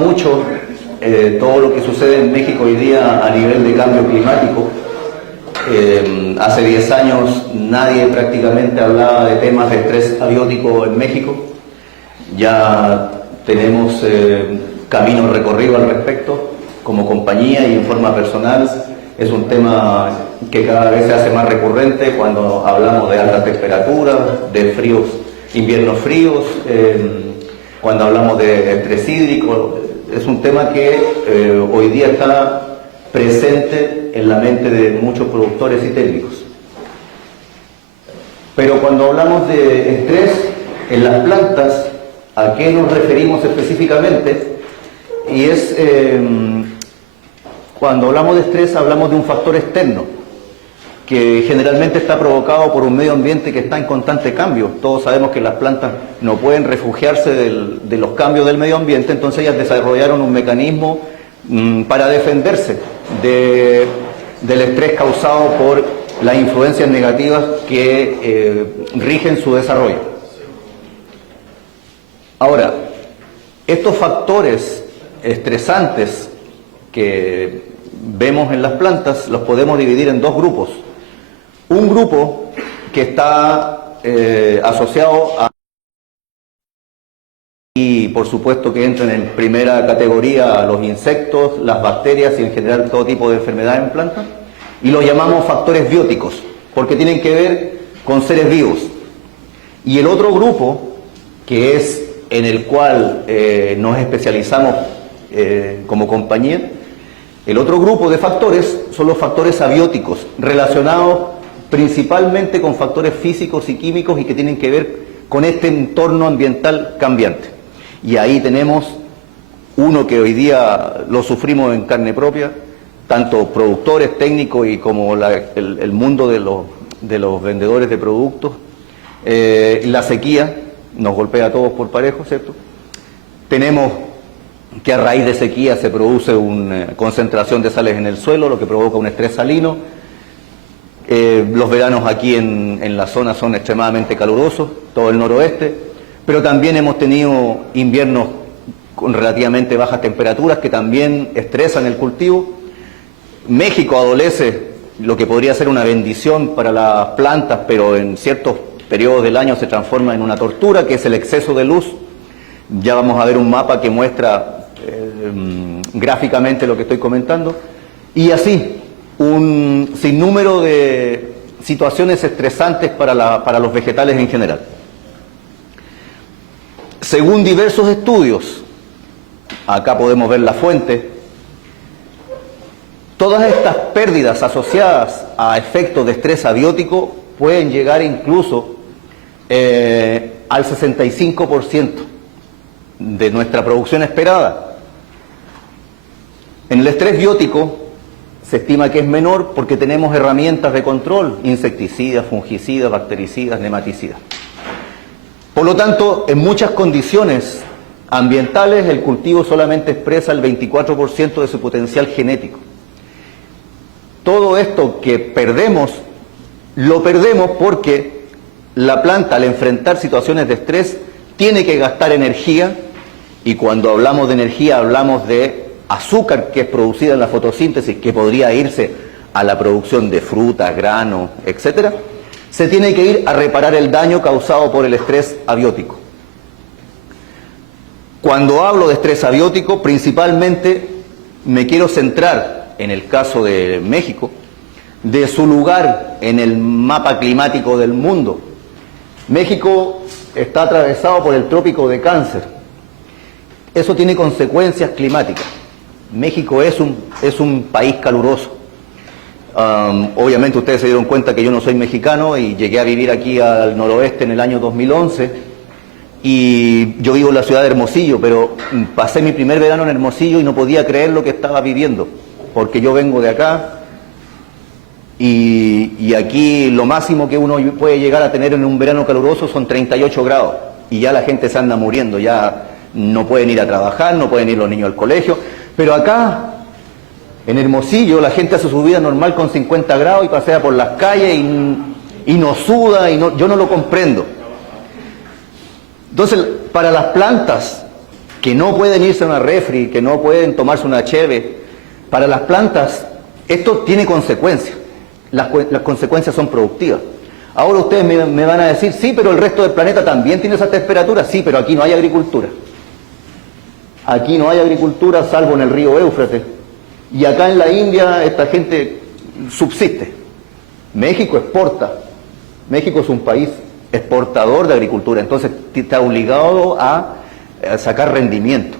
mucho todo lo que sucede en México hoy día a nivel de cambio climático. Hace 10 años nadie prácticamente hablaba de temas de estrés abiótico en México. Ya tenemos camino recorrido al respecto como compañía y en forma personal. Es un tema que cada vez se hace más recurrente cuando hablamos de alta temperatura, de fríos, inviernos fríos, cuando hablamos de estrés hídrico. Es un tema que hoy día está presente en la mente de muchos productores y técnicos. Pero cuando hablamos de estrés en las plantas, ¿a qué nos referimos específicamente? Y es, cuando hablamos de estrés, hablamos de un factor externo, que generalmente está provocado por un medio ambiente que está en constante cambio. Todos sabemos que las plantas no pueden refugiarse de los cambios del medio ambiente, entonces ellas desarrollaron un mecanismo para defenderse del estrés causado por las influencias negativas que rigen su desarrollo. Ahora, estos factores estresantes que vemos en las plantas los podemos dividir en dos grupos. Un grupo que está asociado a, y por supuesto que entran en primera categoría los insectos, las bacterias y en general todo tipo de enfermedades en plantas, y los llamamos factores bióticos, porque tienen que ver con seres vivos. Y el otro grupo, que es en el cual nos especializamos como compañía, el otro grupo de factores son los factores abióticos, relacionados principalmente con factores físicos y químicos y que tienen que ver con este entorno ambiental cambiante. Y ahí tenemos uno que hoy día lo sufrimos en carne propia, tanto productores, técnicos y como el mundo de los vendedores de productos. La sequía nos golpea a todos por parejo, ¿cierto? Tenemos que a raíz de sequía se produce una concentración de sales en el suelo, lo que provoca un estrés salino. Los veranos aquí en la zona son extremadamente calurosos, todo el noroeste, pero también hemos tenido inviernos con relativamente bajas temperaturas que también estresan el cultivo. México adolece lo que podría ser una bendición para las plantas, pero en ciertos periodos del año se transforma en una tortura, que es el exceso de luz. Ya vamos a ver un mapa que muestra gráficamente lo que estoy comentando. Y así, un sinnúmero de situaciones estresantes para los vegetales en general. Según diversos estudios, acá podemos ver la fuente, todas estas pérdidas asociadas a efectos de estrés abiótico pueden llegar incluso al 65% de nuestra producción esperada. En el estrés biótico se estima que es menor porque tenemos herramientas de control, insecticidas, fungicidas, bactericidas, nematicidas. Por lo tanto, en muchas condiciones ambientales el cultivo solamente expresa el 24% de su potencial genético. Todo esto que perdemos, lo perdemos porque la planta al enfrentar situaciones de estrés tiene que gastar energía, y cuando hablamos de energía hablamos de azúcar que es producida en la fotosíntesis, que podría irse a la producción de frutas, granos, etc. Se tiene que ir a reparar el daño causado por el estrés abiótico. Cuando hablo de estrés abiótico, principalmente me quiero centrar, en el caso de México, de su lugar en el mapa climático del mundo. México está atravesado por el trópico de Cáncer. Eso tiene consecuencias climáticas. México es un país caluroso. Obviamente ustedes se dieron cuenta que yo no soy mexicano y llegué a vivir aquí al noroeste en el año 2011 y yo vivo en la ciudad de Hermosillo, pero pasé mi primer verano en Hermosillo y no podía creer lo que estaba viviendo, porque yo vengo de acá y aquí lo máximo que uno puede llegar a tener en un verano caluroso son 38 grados y ya la gente se anda muriendo, ya no pueden ir a trabajar, no pueden ir los niños al colegio. Pero acá, en Hermosillo, la gente hace su vida normal con 50 grados y pasea por las calles y no suda, yo no lo comprendo. Entonces, para las plantas, que no pueden irse a una refri, que no pueden tomarse una cheve. Para las plantas esto tiene consecuencias. Las consecuencias son productivas. Ahora ustedes me van a decir, sí, pero el resto del planeta también tiene esas temperaturas. Sí, pero aquí no hay agricultura. Aquí no hay agricultura salvo en el río Éufrates. Y acá en la India esta gente subsiste. México exporta. México es un país exportador de agricultura, entonces está obligado a sacar rendimiento.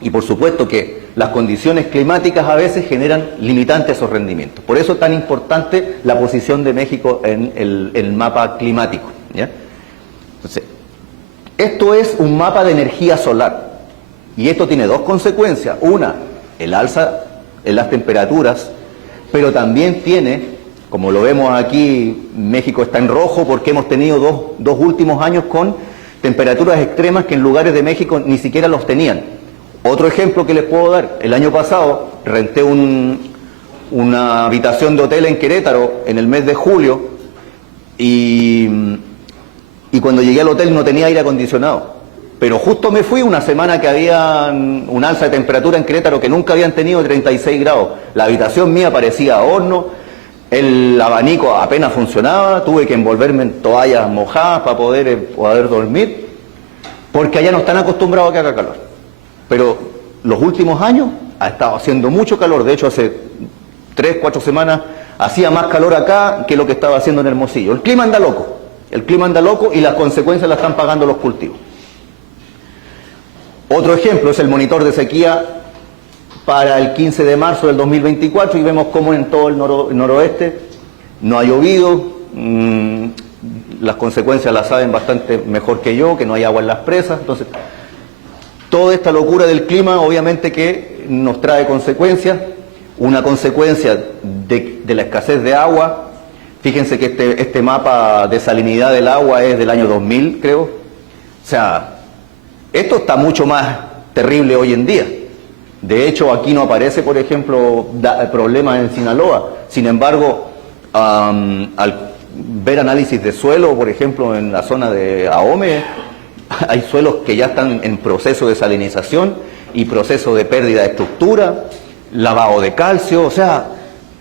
Y por supuesto que las condiciones climáticas a veces generan limitantes a esos rendimientos. Por eso es tan importante la posición de México en el mapa climático, ¿ya? Entonces, esto es un mapa de energía solar. Y esto tiene dos consecuencias. Una, el alza en las temperaturas, pero también tiene, como lo vemos aquí, México está en rojo porque hemos tenido dos últimos años con temperaturas extremas que en lugares de México ni siquiera los tenían. Otro ejemplo que les puedo dar, el año pasado renté una habitación de hotel en Querétaro en el mes de julio y cuando llegué al hotel no tenía aire acondicionado. Pero justo me fui una semana que había un alza de temperatura en Querétaro que nunca habían tenido, 36 grados. La habitación mía parecía horno, el abanico apenas funcionaba, tuve que envolverme en toallas mojadas para poder dormir, porque allá no están acostumbrados a que haga calor. Pero los últimos años ha estado haciendo mucho calor. De hecho, hace 3, 4 semanas hacía más calor acá que lo que estaba haciendo en Hermosillo. El clima anda loco. El clima anda loco y las consecuencias las están pagando los cultivos. Otro ejemplo es el monitor de sequía para el 15 de marzo del 2024 y vemos cómo en todo el noroeste no ha llovido. Las consecuencias las saben bastante mejor que yo, que no hay agua en las presas. Entonces, toda esta locura del clima obviamente que nos trae consecuencias. Una consecuencia de la escasez de agua. Fíjense que este mapa de salinidad del agua es del año 2000, creo. O sea, esto está mucho más terrible hoy en día. De hecho, aquí no aparece, por ejemplo, problemas en Sinaloa. Sin embargo, al ver análisis de suelo, por ejemplo, en la zona de Ahome, hay suelos que ya están en proceso de salinización y proceso de pérdida de estructura, lavado de calcio. O sea,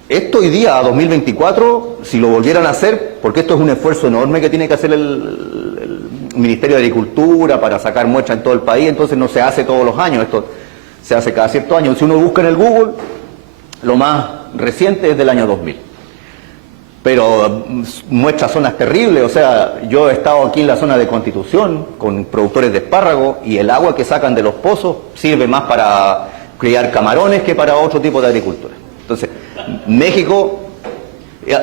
esto hoy día, a 2024, si lo volvieran a hacer, porque esto es un esfuerzo enorme que tiene que hacer el Ministerio de Agricultura para sacar muestras en todo el país, entonces no se hace todos los años, esto se hace cada cierto año. Si uno busca en el Google, lo más reciente es del año 2000. Pero muestra zonas terribles. O sea, yo he estado aquí en la zona de Constitución con productores de espárragos y el agua que sacan de los pozos sirve más para criar camarones que para otro tipo de agricultura. Entonces, México...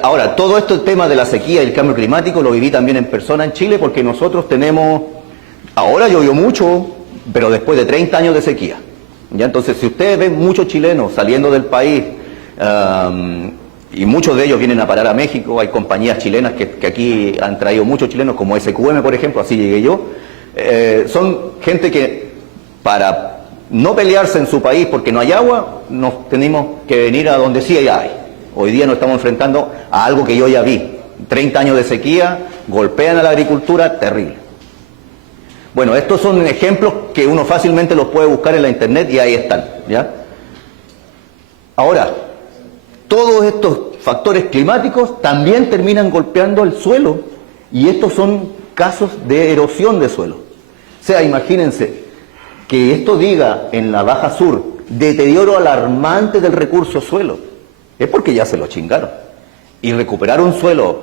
Ahora, todo esto, el tema de la sequía y el cambio climático, lo viví también en persona en Chile, porque nosotros tenemos... Ahora llovió mucho, pero después de 30 años de sequía. ¿Ya? Entonces, si ustedes ven muchos chilenos saliendo del país, y muchos de ellos vienen a parar a México, hay compañías chilenas que aquí han traído muchos chilenos, como SQM, por ejemplo, así llegué yo, son gente que para no pelearse en su país porque no hay agua, nos tenemos que venir a donde sí hay. Hoy día nos estamos enfrentando a algo que yo ya vi. 30 años de sequía, golpean a la agricultura, terrible. Bueno, estos son ejemplos que uno fácilmente los puede buscar en la internet y ahí están, ¿ya? Ahora, todos estos factores climáticos también terminan golpeando el suelo y estos son casos de erosión de suelo. O sea, imagínense que esto diga en la Baja Sur deterioro alarmante del recurso suelo. Es porque ya se lo chingaron. Y recuperar un suelo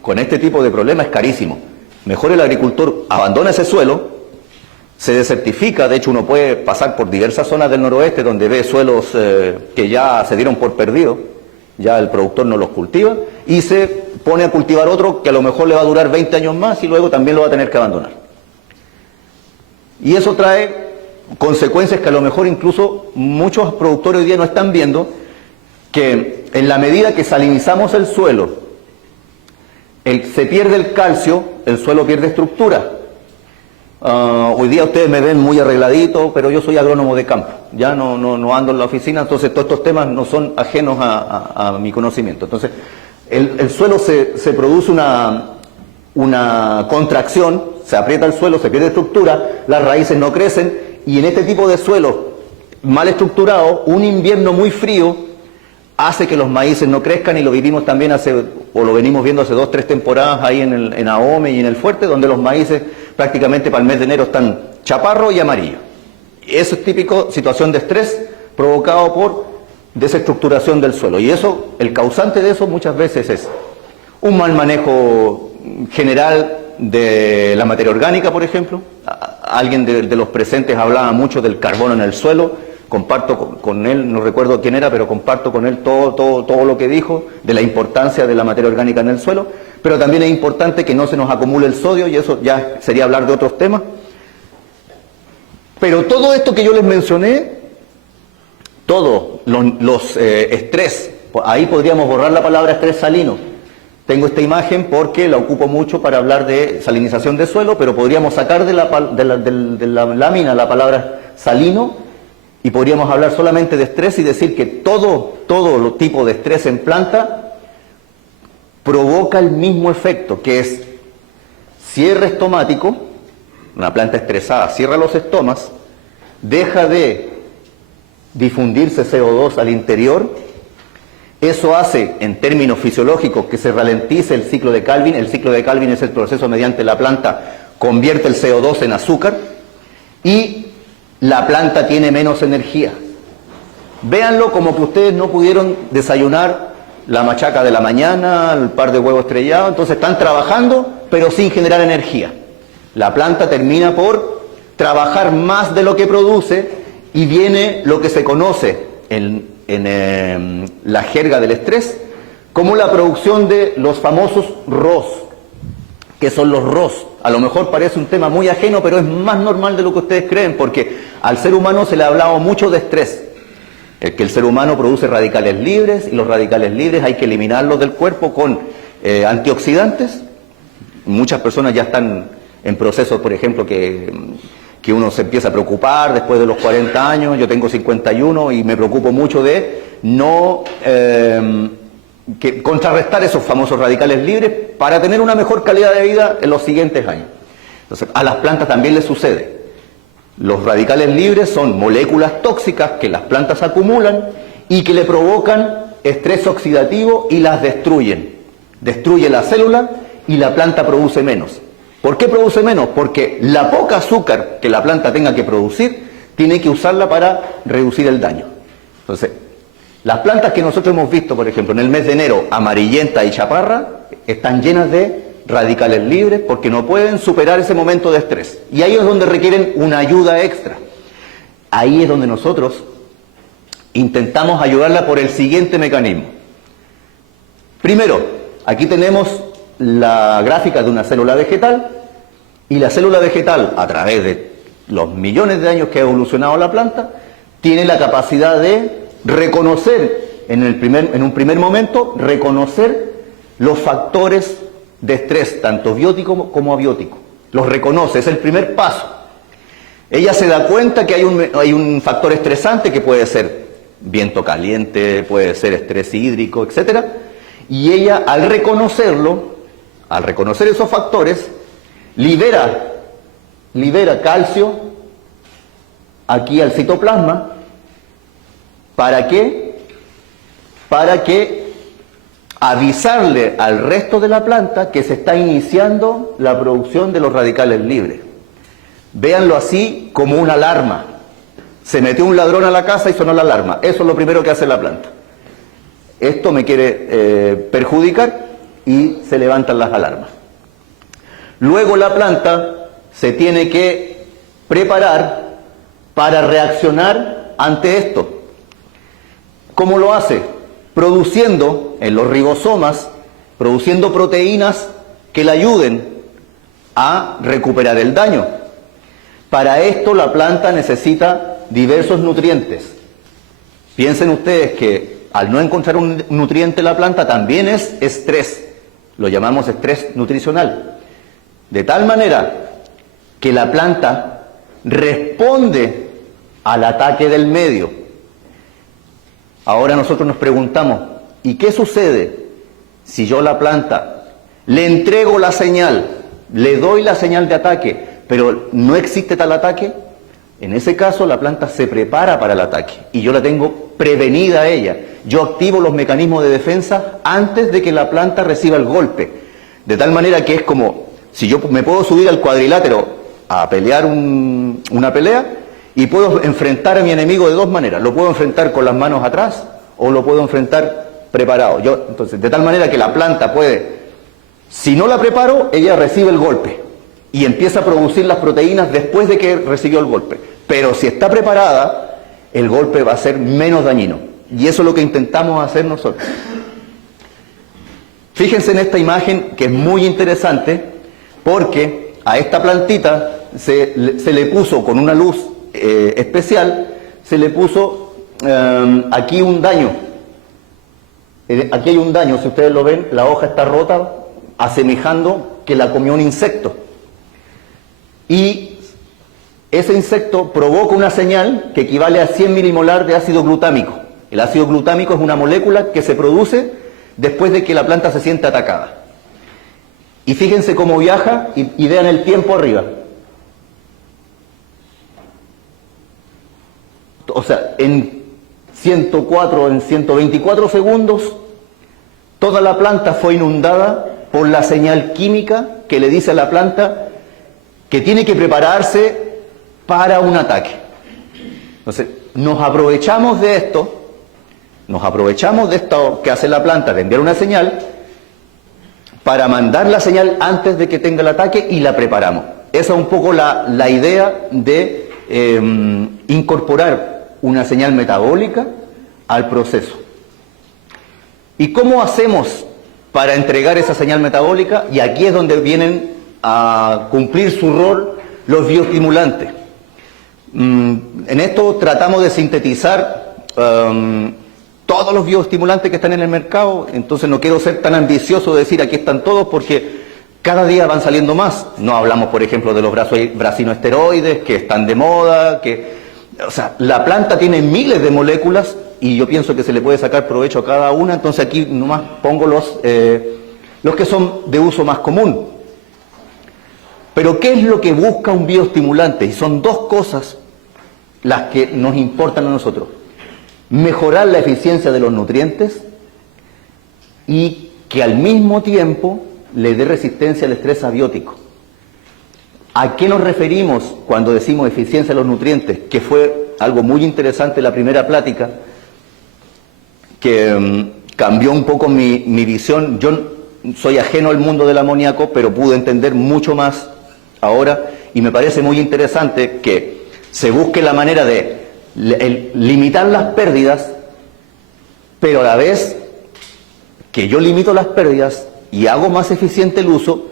con este tipo de problemas es carísimo. Mejor el agricultor abandona ese suelo, se desertifica. De hecho, uno puede pasar por diversas zonas del noroeste donde ve suelos que ya se dieron por perdidos, ya el productor no los cultiva, y se pone a cultivar otro que a lo mejor le va a durar 20 años más y luego también lo va a tener que abandonar. Y eso trae consecuencias que a lo mejor incluso muchos productores hoy día no están viendo, que en la medida que salinizamos el suelo, se pierde el calcio, el suelo pierde estructura. Hoy día ustedes me ven muy arregladito, pero yo soy agrónomo de campo, ya no ando en la oficina, entonces todos estos temas no son ajenos a mi conocimiento. Entonces, el suelo se produce una contracción, se aprieta el suelo, se pierde estructura, las raíces no crecen Y en este tipo de suelos mal estructurados, un invierno muy frío hace que los maíces no crezcan, y lo vivimos también lo venimos viendo hace 2 o 3 temporadas ahí en Ahome y en el Fuerte, donde los maíces prácticamente para el mes de enero están chaparro y amarillo. Eso es típico situación de estrés provocado por desestructuración del suelo. Y eso, el causante de eso muchas veces es un mal manejo general de la materia orgánica, por ejemplo. Alguien de los presentes hablaba mucho del carbono en el suelo. Comparto con él, no recuerdo quién era, pero comparto con él todo lo que dijo de la importancia de la materia orgánica en el suelo. Pero también es importante que no se nos acumule el sodio, y eso ya sería hablar de otros temas. Pero todo esto que yo les mencioné, todos los estrés, ahí podríamos borrar la palabra estrés salino. Tengo esta imagen porque la ocupo mucho para hablar de salinización de suelo, pero podríamos sacar de la lámina la palabra salino, y podríamos hablar solamente de estrés y decir que todo tipo de estrés en planta provoca el mismo efecto, que es cierre estomático. Una planta estresada cierra los estomas, deja de difundirse CO2 al interior. Eso hace, en términos fisiológicos, que se ralentice el ciclo de Calvin. El ciclo de Calvin es el proceso mediante la planta convierte el CO2 en azúcar, y la planta tiene menos energía. Véanlo como que ustedes no pudieron desayunar la machaca de la mañana, el par de huevos estrellados, entonces están trabajando pero sin generar energía. La planta termina por trabajar más de lo que produce, y viene lo que se conoce en la jerga del estrés como la producción de los famosos ROS. ¿Qué son los ROS? A lo mejor parece un tema muy ajeno, pero es más normal de lo que ustedes creen, porque al ser humano se le ha hablado mucho de estrés. Que el ser humano produce radicales libres, y los radicales libres hay que eliminarlos del cuerpo con antioxidantes. Muchas personas ya están en procesos, por ejemplo, que uno se empieza a preocupar después de los 40 años. Yo tengo 51 y me preocupo mucho de no contrarrestar esos famosos radicales libres para tener una mejor calidad de vida en los siguientes años. Entonces, a las plantas también les sucede. Los radicales libres son moléculas tóxicas que las plantas acumulan y que le provocan estrés oxidativo y las destruyen. Destruye la célula y la planta produce menos. ¿Por qué produce menos? Porque la poca azúcar que la planta tenga que producir, tiene que usarla para reducir el daño. Entonces, las plantas que nosotros hemos visto, por ejemplo, en el mes de enero, amarillenta y chaparra, están llenas de radicales libres porque no pueden superar ese momento de estrés. Y ahí es donde requieren una ayuda extra. Ahí es donde nosotros intentamos ayudarla por el siguiente mecanismo. Primero, aquí tenemos la gráfica de una célula vegetal, y la célula vegetal, a través de los millones de años que ha evolucionado la planta, tiene la capacidad de reconocer, en un primer momento, reconocer los factores de estrés, tanto biótico como abiótico. Los reconoce, es el primer paso. Ella se da cuenta que hay un factor estresante, que puede ser viento caliente, puede ser estrés hídrico, etc. Y ella, al reconocerlo, al reconocer esos factores, libera calcio aquí al citoplasma. ¿Para qué? Para que avisarle al resto de la planta que se está iniciando la producción de los radicales libres. Véanlo así como una alarma. Se metió un ladrón a la casa y sonó la alarma. Eso es lo primero que hace la planta. Esto me quiere perjudicar, y se levantan las alarmas. Luego la planta se tiene que preparar para reaccionar ante esto. ¿Cómo lo hace? Produciendo en los ribosomas, produciendo proteínas que le ayuden a recuperar el daño. Para esto la planta necesita diversos nutrientes. Piensen ustedes que al no encontrar un nutriente en la planta también es estrés. Lo llamamos estrés nutricional. De tal manera que la planta responde al ataque del medio. Ahora nosotros nos preguntamos, ¿y qué sucede si yo a la planta le entrego la señal, le doy la señal de ataque, pero no existe tal ataque? En ese caso la planta se prepara para el ataque y yo la tengo prevenida a ella. Yo activo los mecanismos de defensa antes de que la planta reciba el golpe. De tal manera que es como, si yo me puedo subir al cuadrilátero a pelear una pelea y puedo enfrentar a mi enemigo de dos maneras. Lo puedo enfrentar con las manos atrás o lo puedo enfrentar preparado. Entonces, de tal manera que la planta puede, si no la preparo, ella recibe el golpe y empieza a producir las proteínas después de que recibió el golpe. Pero si está preparada, el golpe va a ser menos dañino. Y eso es lo que intentamos hacer nosotros. Fíjense en esta imagen que es muy interesante porque a esta plantita se le puso con una luz especial, se le puso aquí un daño. Aquí hay un daño, si ustedes lo ven, la hoja está rota, asemejando que la comió un insecto. Y ese insecto provoca una señal que equivale a 100 milimolar de ácido glutámico. El ácido glutámico es una molécula que se produce después de que la planta se siente atacada. Y fíjense cómo viaja y vean el tiempo arriba. O sea, en 124 segundos, toda la planta fue inundada por la señal química que le dice a la planta que tiene que prepararse para un ataque. Entonces, nos aprovechamos de esto que hace la planta, de enviar una señal, para mandar la señal antes de que tenga el ataque y la preparamos. Esa es un poco la idea de incorporar una señal metabólica al proceso. ¿Y cómo hacemos para entregar esa señal metabólica? Y aquí es donde vienen a cumplir su rol los bioestimulantes. En esto tratamos de sintetizar todos los bioestimulantes que están en el mercado, entonces no quiero ser tan ambicioso de decir aquí están todos porque cada día van saliendo más. No hablamos, por ejemplo, de los brasinoesteroides que están de moda, o sea, la planta tiene miles de moléculas y yo pienso que se le puede sacar provecho a cada una, entonces aquí nomás pongo los que son de uso más común. Pero ¿qué es lo que busca un bioestimulante? Y son dos cosas las que nos importan a nosotros. Mejorar la eficiencia de los nutrientes y que al mismo tiempo le dé resistencia al estrés abiótico. ¿A qué nos referimos cuando decimos eficiencia de los nutrientes? Que fue algo muy interesante en la primera plática, que cambió un poco mi visión. Yo soy ajeno al mundo del amoníaco, pero pude entender mucho más ahora, y me parece muy interesante que se busque la manera de limitar las pérdidas, pero a la vez que yo limito las pérdidas y hago más eficiente el uso,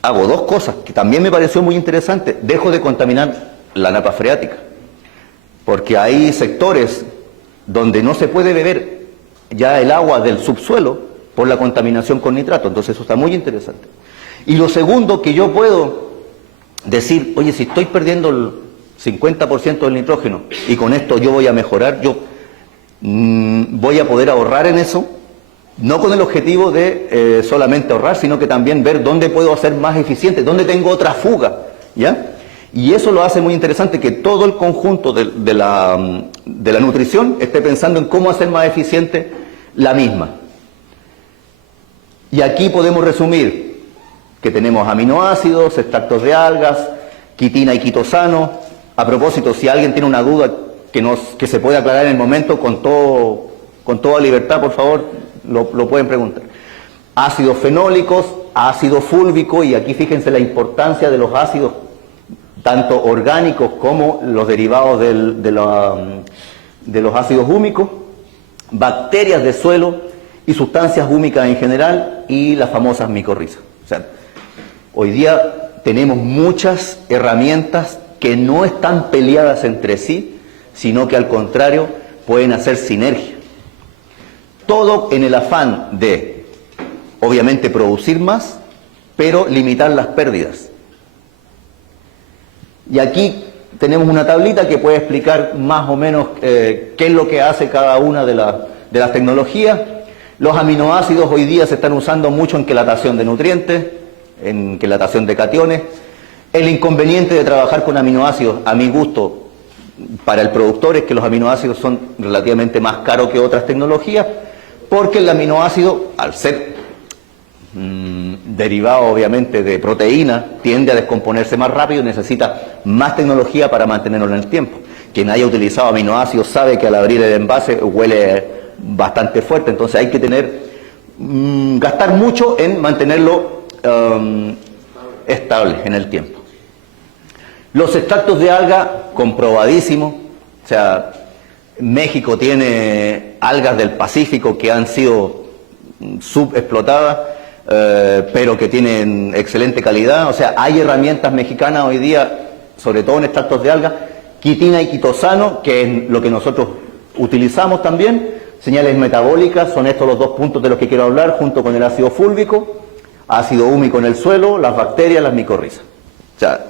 hago dos cosas que también me pareció muy interesante. Dejo de contaminar la napa freática, porque hay sectores donde no se puede beber ya el agua del subsuelo por la contaminación con nitrato, entonces eso está muy interesante. Y lo segundo, que yo puedo decir, oye, si estoy perdiendo el 50% del nitrógeno y con esto yo voy a mejorar, yo voy a poder ahorrar en eso, no con el objetivo de solamente ahorrar, sino que también ver dónde puedo hacer más eficiente, dónde tengo otra fuga, ¿ya? Y eso lo hace muy interesante, que todo el conjunto de la nutrición esté pensando en cómo hacer más eficiente la misma. Y aquí podemos resumir que tenemos aminoácidos, extractos de algas, quitina y quitosano. A propósito, si alguien tiene una duda que se puede aclarar en el momento, con toda libertad, por favor, lo pueden preguntar. Ácidos fenólicos, ácido fúlvico, y aquí fíjense la importancia de los ácidos, tanto orgánicos como los derivados de los ácidos húmicos, bacterias de suelo y sustancias húmicas en general, y las famosas micorrizas. O sea, hoy día tenemos muchas herramientas que no están peleadas entre sí, sino que al contrario pueden hacer sinergia. Todo en el afán de, obviamente, producir más, pero limitar las pérdidas. Y aquí tenemos una tablita que puede explicar más o menos qué es lo que hace cada una de las tecnologías. Los aminoácidos hoy día se están usando mucho en quelatación de nutrientes, en quelatación de cationes. El inconveniente de trabajar con aminoácidos, a mi gusto, para el productor, es que los aminoácidos son relativamente más caros que otras tecnologías, porque el aminoácido, al ser derivado obviamente de proteína, tiende a descomponerse más rápido y necesita más tecnología para mantenerlo en el tiempo. Quien haya utilizado aminoácidos sabe que al abrir el envase huele bastante fuerte, entonces hay que gastar mucho en mantenerlo estable en el tiempo. Los extractos de alga, comprobadísimo, o sea, México tiene algas del Pacífico que han sido subexplotadas, pero que tienen excelente calidad. O sea, hay herramientas mexicanas hoy día, sobre todo en extractos de alga, quitina y quitosano, que es lo que nosotros utilizamos también. Señales metabólicas, son estos los dos puntos de los que quiero hablar, junto con el ácido fúlvico, ácido húmico en el suelo, las bacterias, las micorrizas. O sea,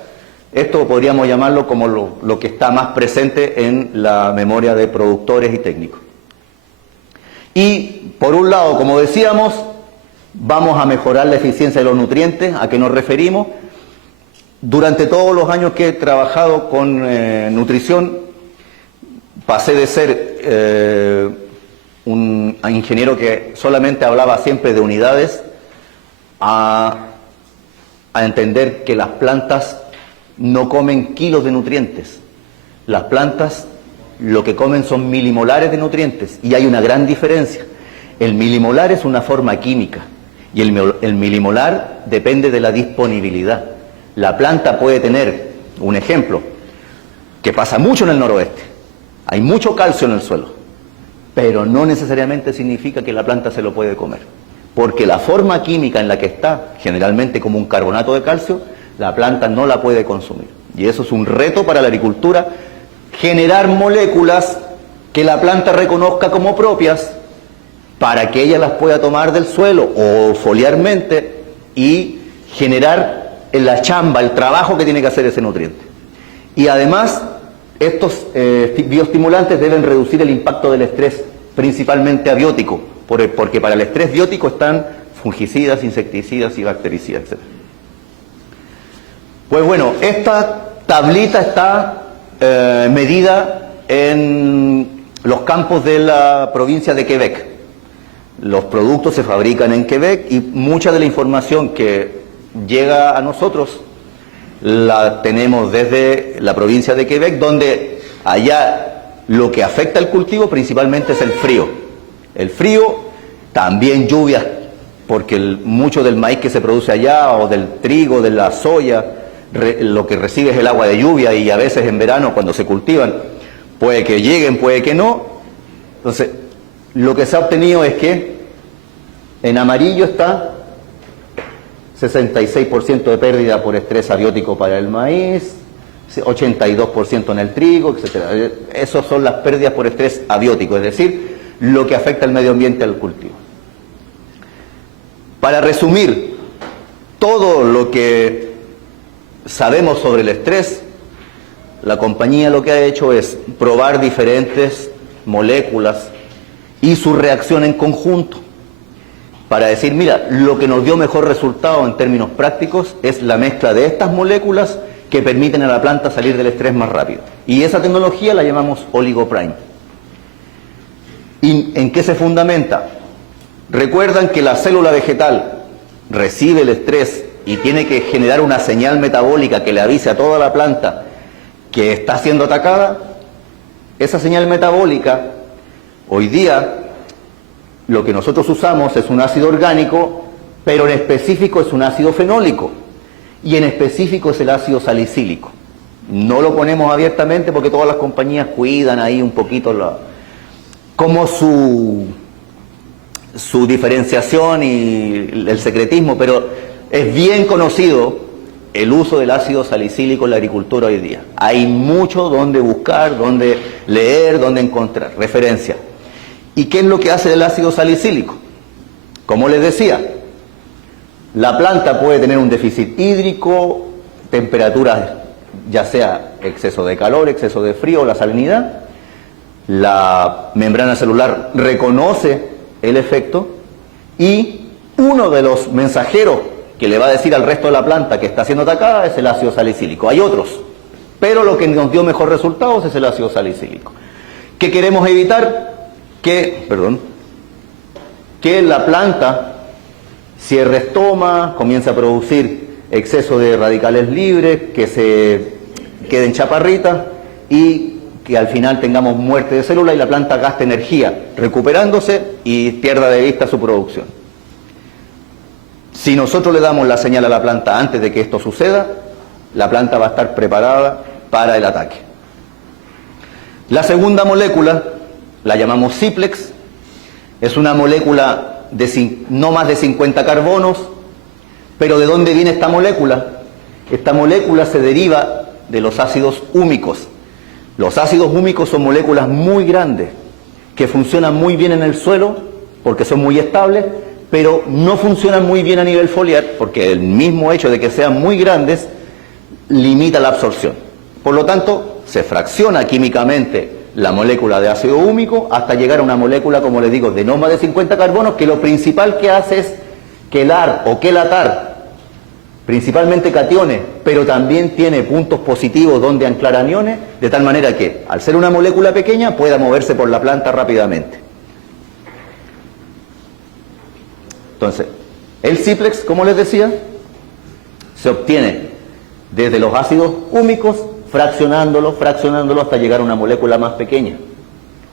esto podríamos llamarlo como lo que está más presente en la memoria de productores y técnicos. Y, por un lado, como decíamos, vamos a mejorar la eficiencia de los nutrientes. ¿A qué nos referimos? Durante todos los años que he trabajado con nutrición, pasé de ser un ingeniero que solamente hablaba siempre de unidades a entender que las plantas no comen kilos de nutrientes. Las plantas lo que comen son milimolares de nutrientes, y hay una gran diferencia. El milimolar es una forma química y el milimolar depende de la disponibilidad. La planta puede tener, un ejemplo, que pasa mucho en el noroeste, hay mucho calcio en el suelo, pero no necesariamente significa que la planta se lo puede comer, porque la forma química en la que está, generalmente como un carbonato de calcio, la planta no la puede consumir. Y eso es un reto para la agricultura, generar moléculas que la planta reconozca como propias para que ella las pueda tomar del suelo o foliarmente y generar la chamba, el trabajo que tiene que hacer ese nutriente. Y además, estos bioestimulantes deben reducir el impacto del estrés, principalmente abiótico, porque para el estrés biótico están fungicidas, insecticidas y bactericidas, etc. Pues bueno, esta tablita está medida en los campos de la provincia de Quebec. Los productos se fabrican en Quebec y mucha de la información que llega a nosotros la tenemos desde la provincia de Quebec, donde allá lo que afecta al cultivo principalmente es el frío. El frío, también lluvias, porque mucho del maíz que se produce allá, o del trigo, de la soya, lo que recibe es el agua de lluvia, y a veces en verano cuando se cultivan puede que lleguen, puede que no. Entonces, lo que se ha obtenido es que en amarillo está 66% de pérdida por estrés abiótico para el maíz, 82% en el trigo, etc. Esas son las pérdidas por estrés abiótico, es decir, lo que afecta al medio ambiente al cultivo. Para resumir, todo lo que sabemos sobre el estrés, la compañía lo que ha hecho es probar diferentes moléculas y su reacción en conjunto para decir, mira, lo que nos dio mejor resultado en términos prácticos es la mezcla de estas moléculas que permiten a la planta salir del estrés más rápido. Y esa tecnología la llamamos oligoprime. ¿Y en qué se fundamenta? Recuerdan que la célula vegetal recibe el estrés y tiene que generar una señal metabólica que le avise a toda la planta que está siendo atacada. Esa señal metabólica, hoy día, lo que nosotros usamos es un ácido orgánico, pero en específico es un ácido fenólico, y en específico es el ácido salicílico. No lo ponemos abiertamente porque todas las compañías cuidan ahí un poquito como su diferenciación y el secretismo, pero es bien conocido el uso del ácido salicílico en la agricultura hoy día. Hay mucho donde buscar, donde leer, donde encontrar referencia. ¿Y qué es lo que hace el ácido salicílico? Como les decía, la planta puede tener un déficit hídrico, temperaturas, ya sea exceso de calor, exceso de frío, la salinidad. La membrana celular reconoce el efecto y uno de los mensajeros que le va a decir al resto de la planta que está siendo atacada es el ácido salicílico. Hay otros, pero lo que nos dio mejor resultados es el ácido salicílico. ¿Qué queremos evitar? Que la planta cierre estoma, comience a producir exceso de radicales libres, que se queden chaparritas y que al final tengamos muerte de célula y la planta gaste energía recuperándose y pierda de vista su producción. Si nosotros le damos la señal a la planta antes de que esto suceda, la planta va a estar preparada para el ataque. La segunda molécula la llamamos Ciplex. Es una molécula de no más de 50 carbonos. Pero ¿de dónde viene esta molécula? Esta molécula se deriva de los ácidos húmicos. Los ácidos húmicos son moléculas muy grandes que funcionan muy bien en el suelo porque son muy estables, pero no funcionan muy bien a nivel foliar porque el mismo hecho de que sean muy grandes limita la absorción. Por lo tanto, se fracciona químicamente la molécula de ácido húmico hasta llegar a una molécula, como les digo, de no más de 50 carbonos, que lo principal que hace es quelar o quelatar principalmente cationes, pero también tiene puntos positivos donde anclar aniones, de tal manera que, al ser una molécula pequeña, pueda moverse por la planta rápidamente. Entonces, el Ciplex, como les decía, se obtiene desde los ácidos húmicos, fraccionándolo hasta llegar a una molécula más pequeña.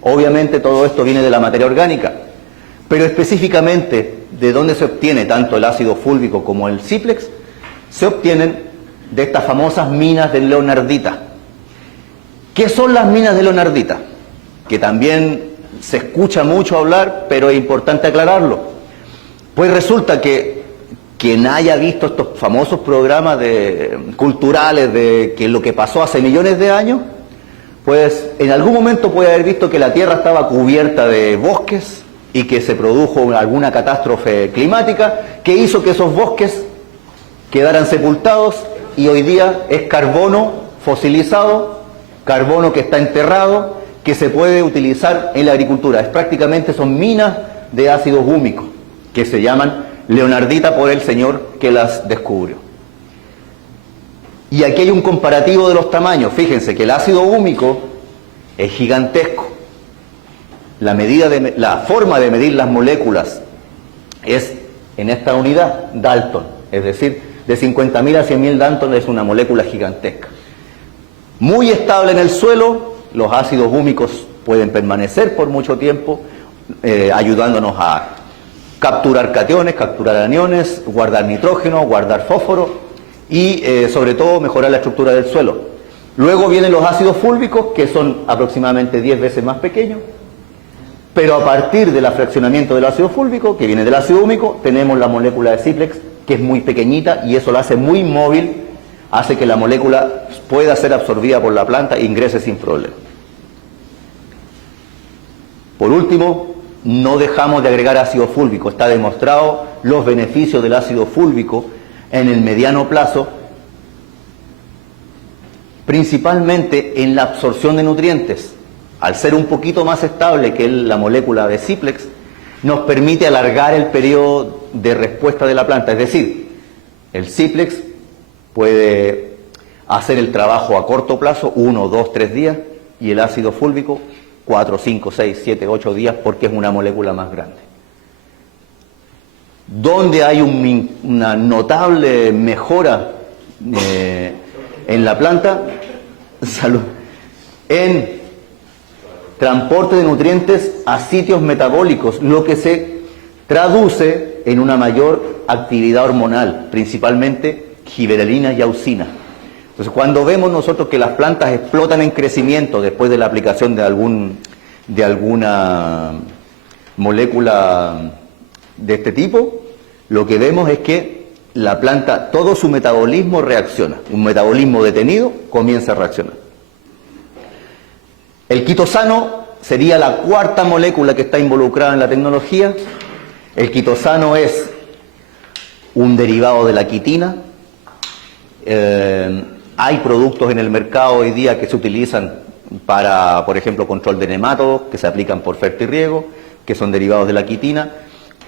Obviamente todo esto viene de la materia orgánica, pero específicamente de dónde se obtiene tanto el ácido fúlvico como el Ciplex, se obtienen de estas famosas minas de leonardita. ¿Qué son las minas de leonardita? Que también se escucha mucho hablar, pero es importante aclararlo. Pues resulta que quien haya visto estos famosos programas culturales de que lo que pasó hace millones de años, pues en algún momento puede haber visto que la Tierra estaba cubierta de bosques y que se produjo alguna catástrofe climática que hizo que esos bosques quedaran sepultados y hoy día es carbono fosilizado, carbono que está enterrado, que se puede utilizar en la agricultura. Prácticamente son minas de ácidos húmicos que se llaman leonardita por el señor que las descubrió. Y aquí hay un comparativo de los tamaños. Fíjense que el ácido húmico es gigantesco. La forma de medir las moléculas es en esta unidad, Dalton, es decir, de 50.000 a 100.000 Dalton es una molécula gigantesca. Muy estable en el suelo, los ácidos húmicos pueden permanecer por mucho tiempo, ayudándonos a capturar cationes, capturar aniones, guardar nitrógeno, guardar fósforo y sobre todo mejorar la estructura del suelo. Luego vienen los ácidos fúlvicos, que son aproximadamente 10 veces más pequeños, pero a partir del fraccionamiento del ácido fúlvico, que viene del ácido húmico, tenemos la molécula de Ciplex, que es muy pequeñita y eso la hace muy móvil, hace que la molécula pueda ser absorbida por la planta e ingrese sin problema. Por último, no dejamos de agregar ácido fúlvico. Está demostrado los beneficios del ácido fúlvico en el mediano plazo, principalmente en la absorción de nutrientes. Al ser un poquito más estable que la molécula de Ciplex, nos permite alargar el periodo de respuesta de la planta. Es decir, el Ciplex puede hacer el trabajo a corto plazo, 1, 2, 3 días, y el ácido fúlvico 4, 5, 6, 7, 8 días, porque es una molécula más grande. Donde hay una notable mejora en la planta, en transporte de nutrientes a sitios metabólicos, lo que se traduce en una mayor actividad hormonal, principalmente gibberelina y auxina. Entonces, cuando vemos nosotros que las plantas explotan en crecimiento después de la aplicación de alguna molécula de este tipo, lo que vemos es que la planta, todo su metabolismo reacciona. Un metabolismo detenido comienza a reaccionar. El quitosano sería la cuarta molécula que está involucrada en la tecnología. El quitosano es un derivado de la quitina. Hay productos en el mercado hoy día que se utilizan para, por ejemplo, control de nematodos, que se aplican por fertirriego, que son derivados de la quitina.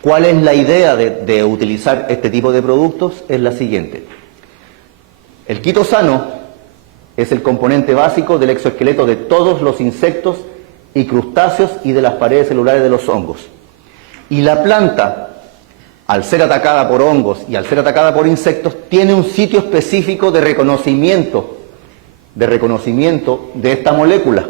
¿Cuál es la idea de utilizar este tipo de productos? Es la siguiente. El quitosano es el componente básico del exoesqueleto de todos los insectos y crustáceos y de las paredes celulares de los hongos. Y la planta, al ser atacada por hongos y al ser atacada por insectos, tiene un sitio específico de reconocimiento de esta molécula.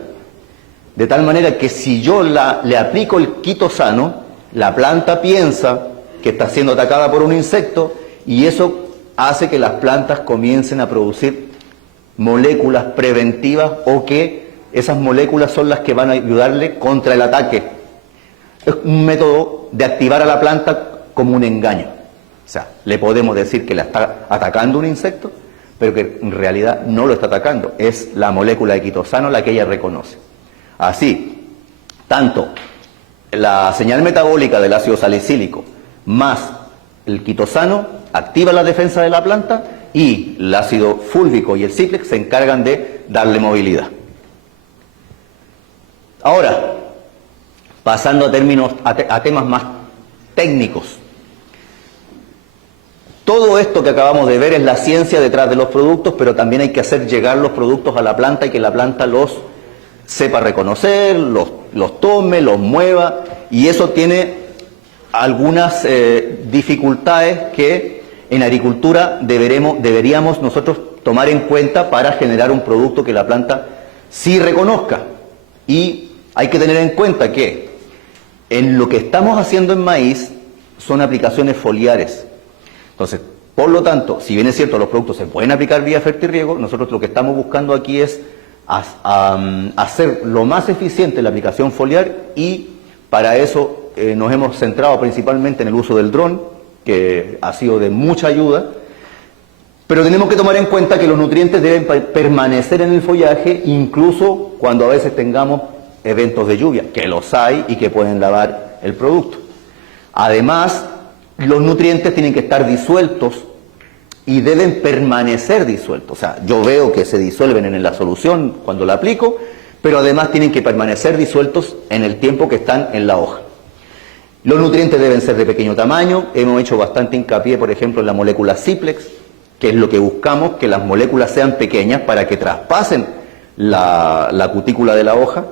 De tal manera que si yo le aplico el quitosano, la planta piensa que está siendo atacada por un insecto y eso hace que las plantas comiencen a producir moléculas preventivas o que esas moléculas son las que van a ayudarle contra el ataque. Es un método de activar a la planta como un engaño. O sea, le podemos decir que la está atacando un insecto, pero que en realidad no lo está atacando. Es la molécula de quitosano la que ella reconoce. Así, tanto la señal metabólica del ácido salicílico más el quitosano activa la defensa de la planta y el ácido fúlvico y el cíclex se encargan de darle movilidad. Ahora, pasando a temas más técnicos. Todo esto que acabamos de ver es la ciencia detrás de los productos, pero también hay que hacer llegar los productos a la planta y que la planta los sepa reconocer, los tome, los mueva, y eso tiene algunas dificultades que en agricultura deberíamos nosotros tomar en cuenta para generar un producto que la planta sí reconozca. Y hay que tener en cuenta que en lo que estamos haciendo en maíz son aplicaciones foliares. Entonces, por lo tanto, si bien es cierto los productos se pueden aplicar vía fertirriego, nosotros lo que estamos buscando aquí es hacer lo más eficiente la aplicación foliar y para eso nos hemos centrado principalmente en el uso del dron, que ha sido de mucha ayuda, pero tenemos que tomar en cuenta que los nutrientes deben permanecer en el follaje incluso cuando a veces tengamos eventos de lluvia, que los hay y que pueden lavar el producto. Además, los nutrientes tienen que estar disueltos y deben permanecer disueltos. O sea, yo veo que se disuelven en la solución cuando la aplico, pero además tienen que permanecer disueltos en el tiempo que están en la hoja. Los nutrientes deben ser de pequeño tamaño. Hemos hecho bastante hincapié, por ejemplo, en la molécula Ciplex, que es lo que buscamos, que las moléculas sean pequeñas para que traspasen la cutícula de la hoja.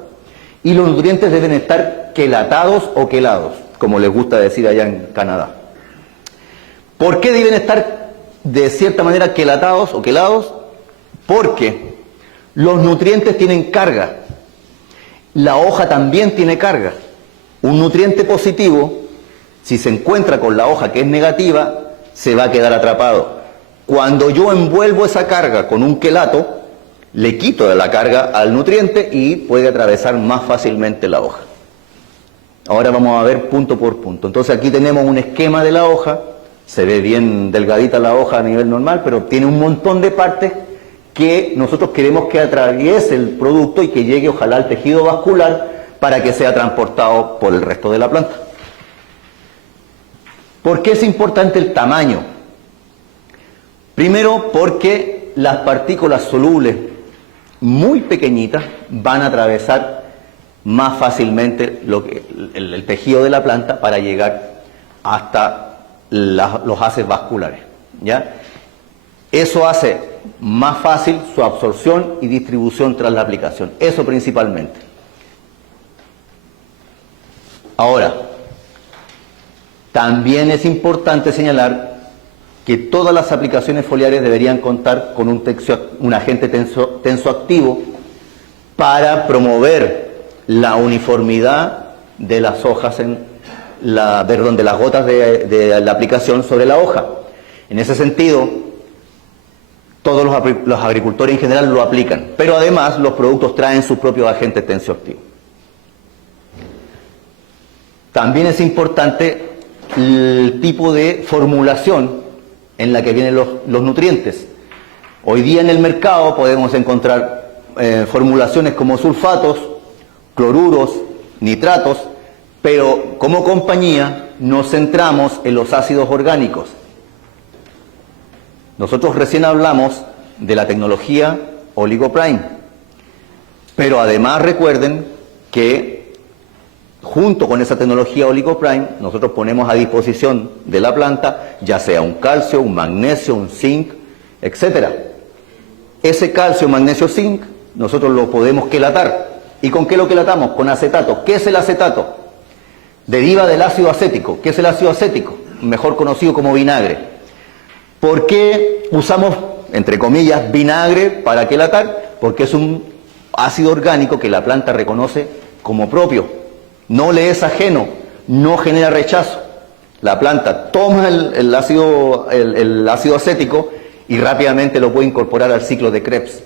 Y los nutrientes deben estar quelatados o quelados, como les gusta decir allá en Canadá. ¿Por qué deben estar de cierta manera quelatados o quelados? Porque los nutrientes tienen carga. La hoja también tiene carga. Un nutriente positivo, si se encuentra con la hoja que es negativa, se va a quedar atrapado. Cuando yo envuelvo esa carga con un quelato, le quito la carga al nutriente y puede atravesar más fácilmente la hoja. Ahora vamos a ver punto por punto. Entonces aquí tenemos un esquema de la hoja. Se ve bien delgadita la hoja a nivel normal, pero tiene un montón de partes que nosotros queremos que atraviese el producto y que llegue ojalá al tejido vascular para que sea transportado por el resto de la planta. ¿Por qué es importante el tamaño? Primero, porque las partículas solubles muy pequeñitas van a atravesar más fácilmente el tejido de la planta para llegar hasta los haces vasculares, ¿ya? Eso hace más fácil su absorción y distribución tras la aplicación. Eso principalmente. Ahora, también es importante señalar que todas las aplicaciones foliares deberían contar con un agente tensoactivo para promover la uniformidad de las hojas de las gotas de la aplicación sobre la hoja. En ese sentido, todos los agricultores en general lo aplican, pero además los productos traen sus propios agentes tensioactivos. También es importante el tipo de formulación en la que vienen los nutrientes. Hoy día en el mercado podemos encontrar formulaciones como sulfatos, cloruros, nitratos, pero como compañía nos centramos en los ácidos orgánicos. Nosotros recién hablamos de la tecnología Oligoprime, pero además recuerden que junto con esa tecnología Oligoprime, nosotros ponemos a disposición de la planta, ya sea un calcio, un magnesio, un zinc, etcétera. Ese calcio, magnesio, zinc, nosotros lo podemos quelatar. ¿Y con qué lo quelatamos? Con acetato. ¿Qué es el acetato? Deriva del ácido acético. ¿Qué es el ácido acético? Mejor conocido como vinagre. ¿Por qué usamos, entre comillas, vinagre para quelatar? Porque es un ácido orgánico que la planta reconoce como propio. No le es ajeno, no genera rechazo. La planta toma el ácido acético y rápidamente lo puede incorporar al ciclo de Krebs.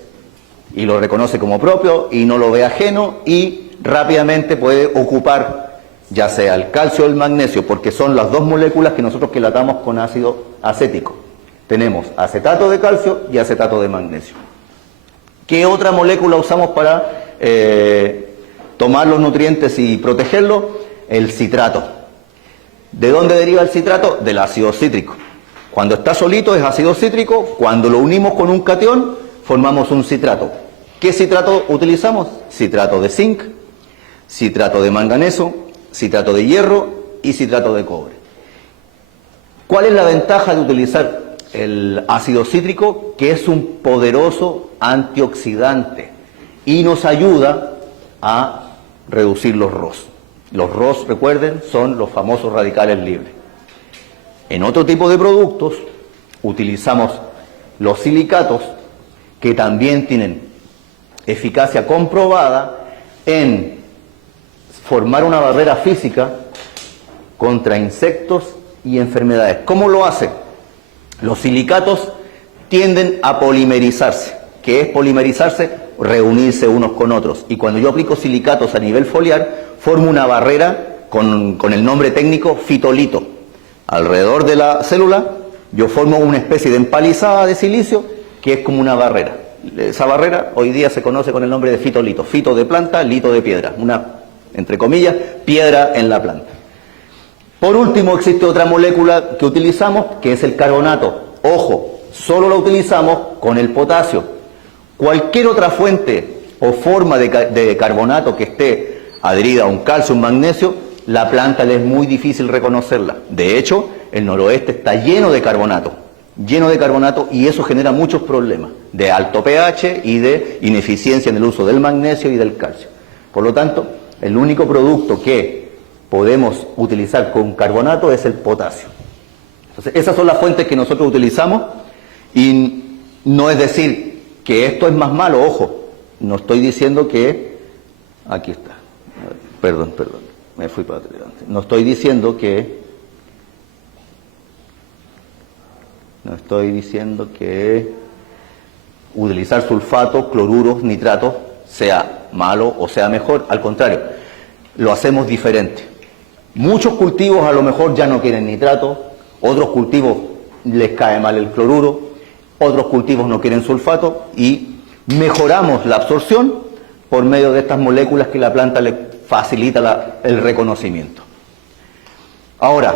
Y lo reconoce como propio y no lo ve ajeno y rápidamente puede ocupar ya sea el calcio o el magnesio, porque son las dos moléculas que nosotros quelatamos con ácido acético. Tenemos acetato de calcio y acetato de magnesio. ¿Qué otra molécula usamos para tomar los nutrientes y protegerlos? El citrato. ¿De dónde deriva el citrato? Del ácido cítrico. Cuando está solito es ácido cítrico, cuando lo unimos con un catión formamos un citrato. ¿Qué citrato utilizamos? Citrato de zinc, citrato de manganeso, citrato de hierro y citrato de cobre. ¿Cuál es la ventaja de utilizar el ácido cítrico? Que es un poderoso antioxidante y nos ayuda a reducir los ROS. Los ROS, recuerden, son los famosos radicales libres. En otro tipo de productos utilizamos los silicatos, que también tienen eficacia comprobada en formar una barrera física contra insectos y enfermedades. ¿Cómo lo hace? Los silicatos tienden a polimerizarse. ¿Qué es polimerizarse? Reunirse unos con otros. Y cuando yo aplico silicatos a nivel foliar, formo una barrera con el nombre técnico fitolito. Alrededor de la célula yo formo una especie de empalizada de silicio que es como una barrera. Esa barrera hoy día se conoce con el nombre de fitolito. Fito de planta, lito de piedra. Una, entre comillas, piedra en la planta. Por último, existe otra molécula que utilizamos, que es el carbonato. Ojo, solo lo utilizamos con el potasio. Cualquier otra fuente o forma de carbonato que esté adherida a un calcio, un magnesio, la planta le es muy difícil reconocerla. De hecho, el noroeste está lleno de carbonato, y eso genera muchos problemas de alto pH y de ineficiencia en el uso del magnesio y del calcio. Por lo tanto, el único producto que podemos utilizar con carbonato es el potasio. Entonces, esas son las fuentes que nosotros utilizamos y no es decir que esto es más malo, ojo, no estoy diciendo que... Aquí está, perdón, me fui para atrás. No estoy diciendo que utilizar sulfatos, cloruros, nitratos sea malo o sea mejor. Al contrario, lo hacemos diferente. Muchos cultivos a lo mejor ya no quieren nitrato, otros cultivos les cae mal el cloruro, otros cultivos no quieren sulfato y mejoramos la absorción por medio de estas moléculas que la planta le facilita el reconocimiento. Ahora,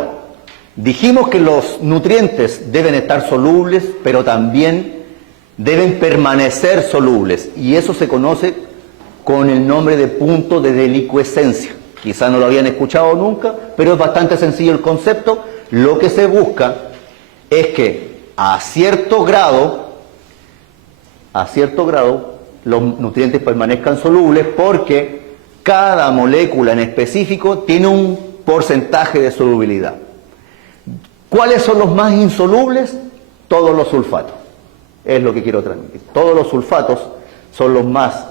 dijimos que los nutrientes deben estar solubles, pero también deben permanecer solubles, y eso se conoce con el nombre de punto de delicuescencia. Quizá no lo habían escuchado nunca, pero es bastante sencillo el concepto. Lo que se busca es que a cierto grado los nutrientes permanezcan solubles, porque cada molécula en específico tiene un porcentaje de solubilidad. ¿Cuáles son los más insolubles? Todos los sulfatos. Es lo que quiero transmitir. Todos los sulfatos son los más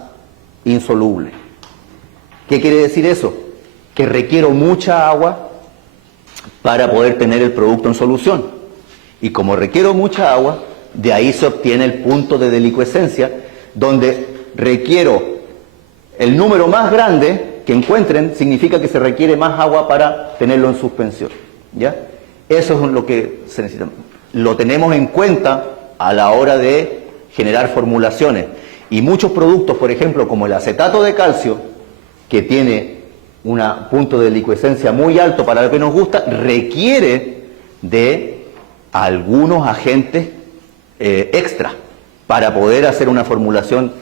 insolubles. ¿Qué quiere decir eso? Que requiero mucha agua para poder tener el producto en solución. Y como requiero mucha agua, de ahí se obtiene el punto de delicuescencia, donde requiero el número más grande que encuentren, significa que se requiere más agua para tenerlo en suspensión. ¿Ya? Eso es lo que se necesita. Lo tenemos en cuenta a la hora de generar formulaciones. Y muchos productos, por ejemplo, como el acetato de calcio, que tiene un punto de delicuescencia muy alto para lo que nos gusta, requiere de algunos agentes extra para poder hacer una formulación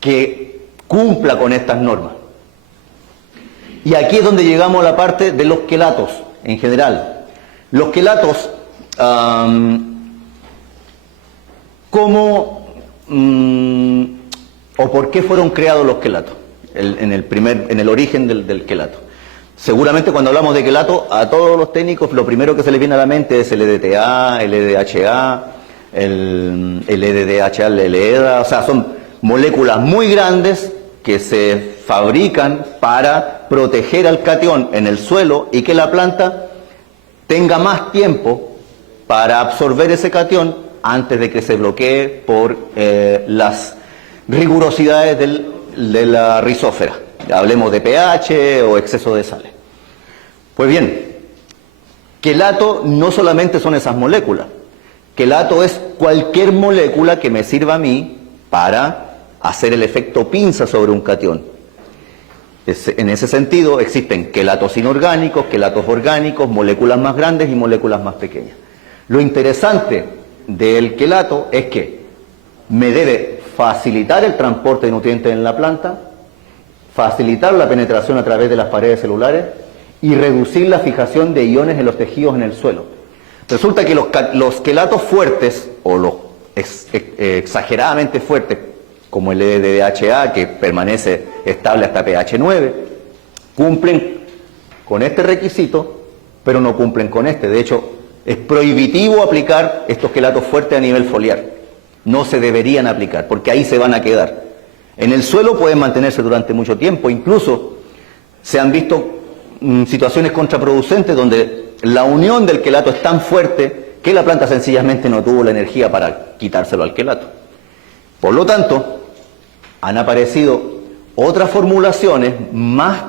que cumpla con estas normas. Y aquí es donde llegamos a la parte de los quelatos en general. Los quelatos, ¿cómo o por qué fueron creados los quelatos? En el origen del quelato. Seguramente cuando hablamos de quelato, a todos los técnicos lo primero que se les viene a la mente es el EDTA, el EDHA, el EDDHA, el EDA, o sea, son moléculas muy grandes que se fabrican para proteger al catión en el suelo y que la planta tenga más tiempo para absorber ese catión antes de que se bloquee por las rigurosidades de la rizósfera. Hablemos de pH o exceso de sales. Pues bien, quelato no solamente son esas moléculas. Quelato es cualquier molécula que me sirva a mí para hacer el efecto pinza sobre un catión. En ese sentido existen quelatos inorgánicos, quelatos orgánicos, moléculas más grandes y moléculas más pequeñas. Lo interesante del quelato es que me debe facilitar el transporte de nutrientes en la planta, facilitar la penetración a través de las paredes celulares y reducir la fijación de iones en los tejidos en el suelo. Resulta que los quelatos fuertes o los exageradamente fuertes, como el EDHA, que permanece estable hasta pH 9, cumplen con este requisito, pero no cumplen con este. De hecho, es prohibitivo aplicar estos quelatos fuertes a nivel foliar. No se deberían aplicar, porque ahí se van a quedar. En el suelo pueden mantenerse durante mucho tiempo, incluso se han visto situaciones contraproducentes donde la unión del quelato es tan fuerte que la planta sencillamente no tuvo la energía para quitárselo al quelato. Por lo tanto, han aparecido otras formulaciones más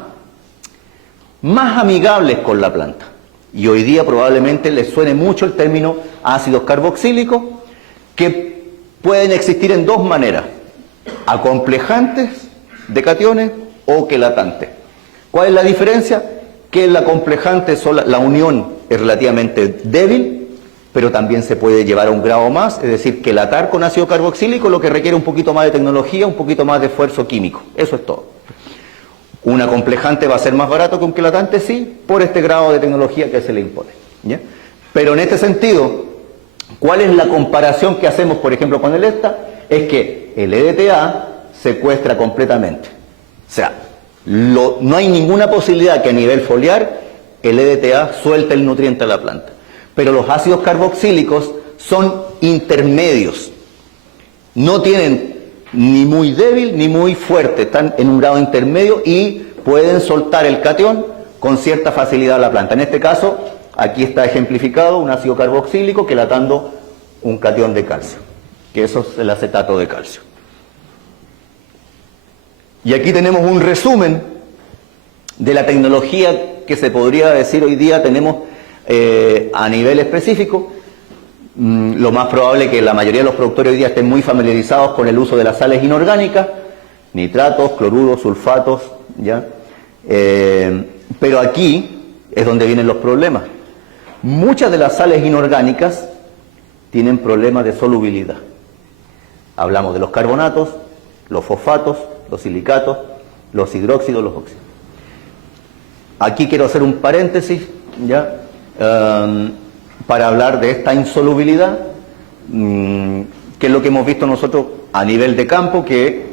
amigables con la planta. Y hoy día probablemente les suene mucho el término ácidos carboxílicos, que pueden existir en dos maneras: acomplejantes de cationes o quelatantes. ¿Cuál es la diferencia? Que el acomplejante, la unión es relativamente débil, pero también se puede llevar a un grado más, es decir, quelatar con ácido carboxílico, lo que requiere un poquito más de tecnología, un poquito más de esfuerzo químico. Eso es todo. Un acomplejante va a ser más barato que un quelatante, sí, por este grado de tecnología que se le impone, ¿ya? Pero en este sentido, ¿cuál es la comparación que hacemos, por ejemplo, con el EDTA? Es que el EDTA secuestra completamente. O sea, no hay ninguna posibilidad que a nivel foliar el EDTA suelte el nutriente a la planta. Pero los ácidos carboxílicos son intermedios. No tienen ni muy débil ni muy fuerte, están en un grado intermedio y pueden soltar el catión con cierta facilidad a la planta. En este caso, aquí está ejemplificado un ácido carboxílico quelatando un catión de calcio, que eso es el acetato de calcio. Y aquí tenemos un resumen de la tecnología que se podría decir hoy día tenemos a nivel específico. Lo más probable es que la mayoría de los productores hoy día estén muy familiarizados con el uso de las sales inorgánicas, nitratos, cloruros, sulfatos, ¿ya? Pero aquí es donde vienen los problemas. Muchas de las sales inorgánicas tienen problemas de solubilidad. Hablamos de los carbonatos, los fosfatos, los silicatos, los hidróxidos, los óxidos. Aquí quiero hacer un paréntesis, ¿ya? Para hablar de esta insolubilidad, que es lo que hemos visto nosotros a nivel de campo, que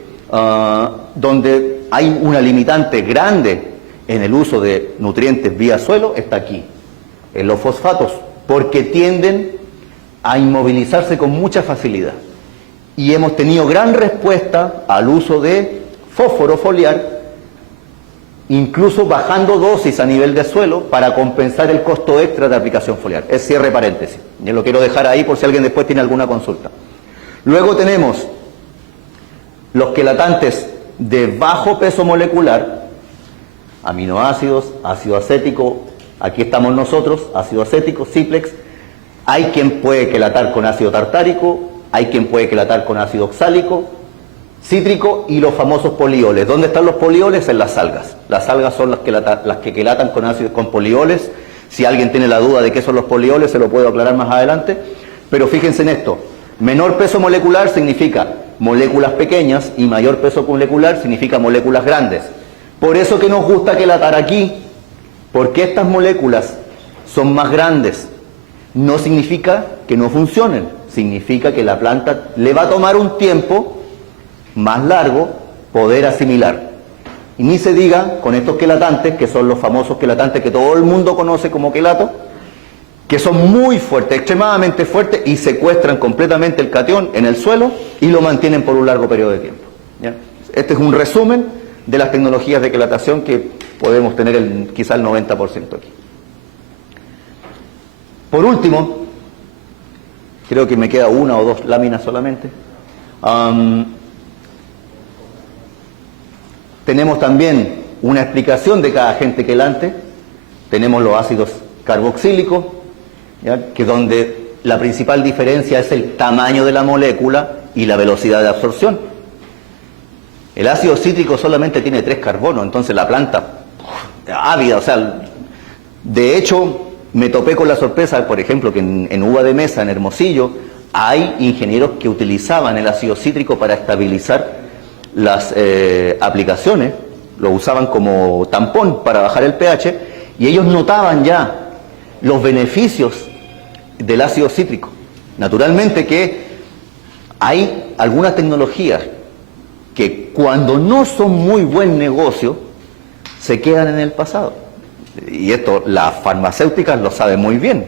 donde hay una limitante grande en el uso de nutrientes vía suelo, está aquí, en los fosfatos, porque tienden a inmovilizarse con mucha facilidad. Y hemos tenido gran respuesta al uso de fósforo foliar, incluso bajando dosis a nivel de suelo para compensar el costo extra de aplicación foliar. Es cierre paréntesis. Yo lo quiero dejar ahí por si alguien después tiene alguna consulta. Luego tenemos los quelatantes de bajo peso molecular, aminoácidos, ácido acético, aquí estamos nosotros, ácido acético, Ciplex. Hay quien puede quelatar con ácido tartárico, hay quien puede quelatar con ácido oxálico, cítrico y los famosos polioles. ¿Dónde están los polioles? En las algas. Las algas son las que quelatan con polioles. Si alguien tiene la duda de qué son los polioles, se lo puedo aclarar más adelante. Pero fíjense en esto. Menor peso molecular significa moléculas pequeñas y mayor peso molecular significa moléculas grandes. Por eso que nos gusta quelatar aquí, porque estas moléculas son más grandes. No significa que no funcionen, significa que la planta le va a tomar un tiempo más largo poder asimilar. Y ni se diga con estos quelatantes, que son los famosos quelatantes que todo el mundo conoce como quelato, que son muy fuertes, extremadamente fuertes, y secuestran completamente el catión en el suelo y lo mantienen por un largo periodo de tiempo. ¿Ya? Este es un resumen de las tecnologías de quelatación que podemos tener quizá el 90% aquí. Por último, creo que me queda una o dos láminas solamente. Tenemos también una explicación de cada agente quelante. Tenemos los ácidos carboxílicos, ¿ya? Que donde la principal diferencia es el tamaño de la molécula y la velocidad de absorción. El ácido cítrico solamente tiene 3 carbonos, entonces la planta, ávida, o sea, de hecho, me topé con la sorpresa, por ejemplo, que en uva de mesa, en Hermosillo, hay ingenieros que utilizaban el ácido cítrico para estabilizar las aplicaciones, lo usaban como tampón para bajar el pH, y ellos notaban ya los beneficios del ácido cítrico. Naturalmente que hay algunas tecnologías que cuando no son muy buen negocio, se quedan en el pasado. Y esto las farmacéuticas lo saben muy bien.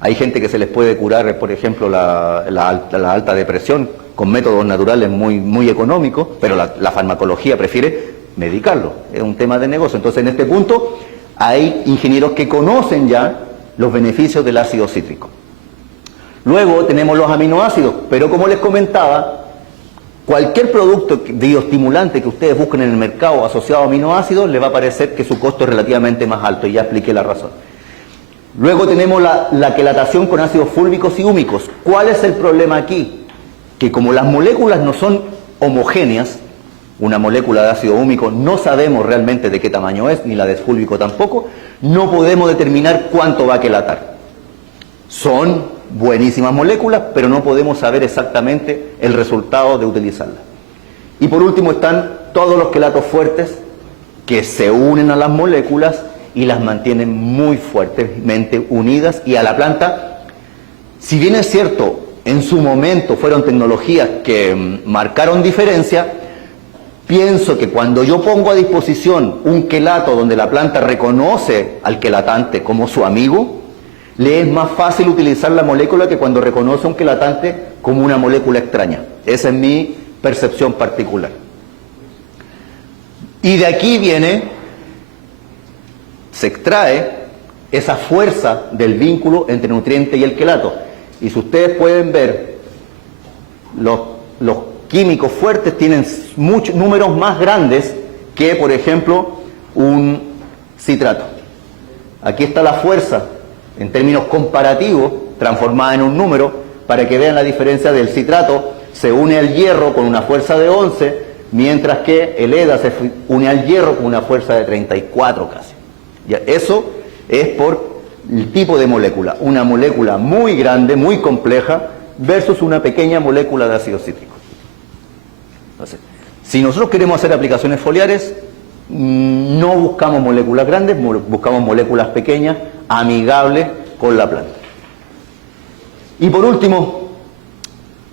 Hay gente que se les puede curar, por ejemplo, la alta depresión con métodos naturales muy económicos, pero la farmacología prefiere medicarlo. Es un tema de negocio. Entonces, en este punto, hay ingenieros que conocen ya los beneficios del ácido cítrico. Luego tenemos los aminoácidos, pero como les comentaba, cualquier producto bioestimulante que ustedes busquen en el mercado asociado a aminoácidos, les va a parecer que su costo es relativamente más alto, y ya expliqué la razón. Luego tenemos la quelatación con ácidos fúlvicos y húmicos. ¿Cuál es el problema aquí? Que como las moléculas no son homogéneas, una molécula de ácido húmico no sabemos realmente de qué tamaño es, ni la de fúlvico tampoco, no podemos determinar cuánto va a quelatar. Son buenísimas moléculas, pero no podemos saber exactamente el resultado de utilizarlas. Y por último están todos los quelatos fuertes que se unen a las moléculas y las mantienen muy fuertemente unidas, y a la planta, si bien es cierto, en su momento fueron tecnologías que marcaron diferencia, pienso que cuando yo pongo a disposición un quelato donde la planta reconoce al quelatante como su amigo, le es más fácil utilizar la molécula que cuando reconoce un quelatante como una molécula extraña. Esa es mi percepción particular. Y de aquí se extrae esa fuerza del vínculo entre nutriente y el quelato. Y si ustedes pueden ver, los químicos fuertes tienen muchos números más grandes que, por ejemplo, un citrato. Aquí está la fuerza en términos comparativos, transformada en un número, para que vean la diferencia del citrato. Se une al hierro con una fuerza de 11, mientras que el EDA se une al hierro con una fuerza de 34 casi. Ya, eso es por el tipo de molécula. Una molécula muy grande, muy compleja, versus una pequeña molécula de ácido cítrico. Entonces, si nosotros queremos hacer aplicaciones foliares, no buscamos moléculas grandes, buscamos moléculas pequeñas, amigables con la planta. Y por último,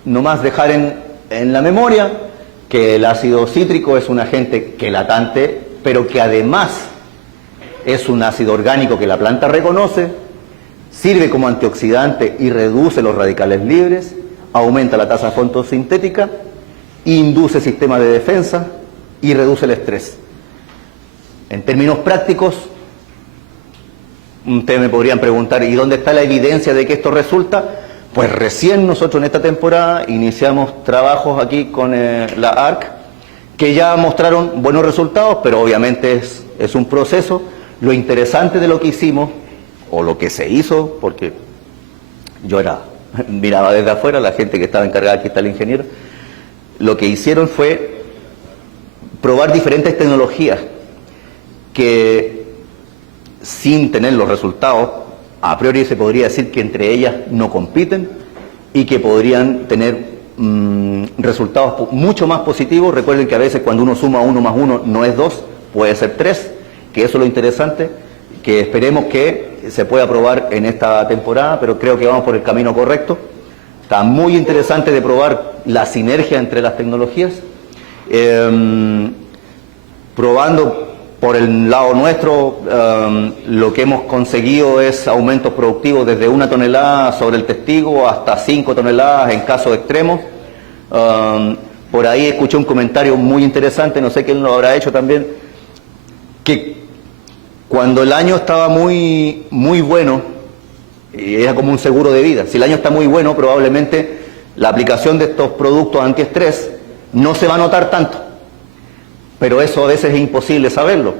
nomás dejar en la memoria que el ácido cítrico es un agente quelatante, pero que además es un ácido orgánico que la planta reconoce, sirve como antioxidante y reduce los radicales libres, aumenta la tasa fotosintética, induce sistemas de defensa y reduce el estrés. En términos prácticos, ustedes me podrían preguntar, ¿y dónde está la evidencia de que esto resulta? Pues recién nosotros en esta temporada iniciamos trabajos aquí con la ARC, que ya mostraron buenos resultados, pero obviamente es un proceso. Lo interesante de lo que hicimos, o lo que se hizo, porque yo miraba desde afuera, la gente que estaba encargada, aquí está el ingeniero, lo que hicieron fue probar diferentes tecnologías que, sin tener los resultados, a priori se podría decir que entre ellas no compiten y que podrían tener resultados mucho más positivos. Recuerden que a veces cuando uno suma 1 más 1 no es 2, puede ser 3, que eso es lo interesante, que esperemos que se pueda aprobar en esta temporada, pero creo que vamos por el camino correcto. Está muy interesante de probar la sinergia entre las tecnologías, probando por el lado nuestro, lo que hemos conseguido es aumentos productivos desde 1 tonelada sobre el testigo hasta 5 toneladas en casos extremos. Por ahí escuché un comentario muy interesante, no sé quién lo habrá hecho también, que cuando el año estaba muy bueno, era como un seguro de vida. Si el año está muy bueno, probablemente la aplicación de estos productos antiestrés no se va a notar tanto. Pero eso a veces es imposible saberlo.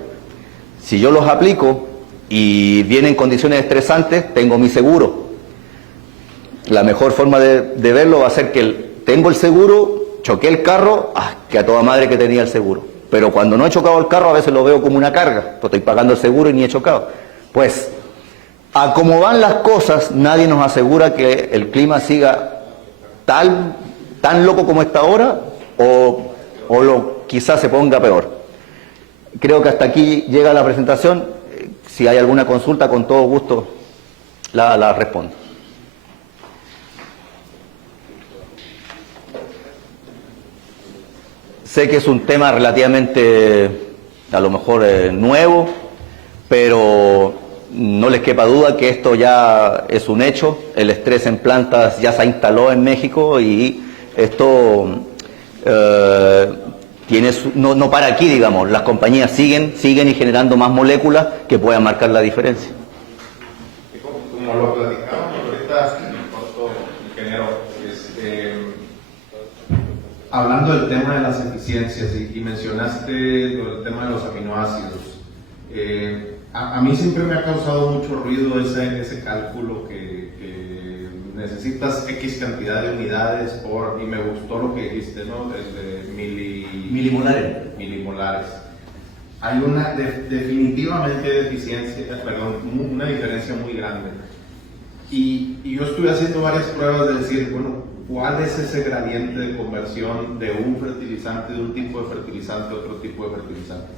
Si yo los aplico y vienen condiciones estresantes, tengo mi seguro. La mejor forma de verlo va a ser que tengo el seguro, choqué el carro, que a toda madre que tenía el seguro. Pero cuando no he chocado el carro a veces lo veo como una carga, pues estoy pagando el seguro y ni he chocado. Pues, a como van las cosas, nadie nos asegura que el clima siga tan loco como está ahora quizás se ponga peor. Creo que hasta aquí llega la presentación. Si hay alguna consulta, con todo gusto la respondo. Sé que es un tema relativamente, a lo mejor, nuevo, pero no les quepa duda que esto ya es un hecho. El estrés en plantas ya se instaló en México y esto no para aquí, digamos. Las compañías siguen y generando más moléculas que puedan marcar la diferencia. Como lo platicamos ahorita, ingeniero, hablando del tema de las eficiencias y mencionaste el tema de los aminoácidos, a mí siempre me ha causado mucho ruido ese cálculo que necesitas X cantidad de unidades y me gustó lo que dijiste, ¿no? Desde milimolares. Hay definitivamente una diferencia muy grande. Y yo estuve haciendo varias pruebas de decir, bueno, ¿cuál es ese gradiente de conversión de un fertilizante, de un tipo de fertilizante a otro tipo de fertilizante?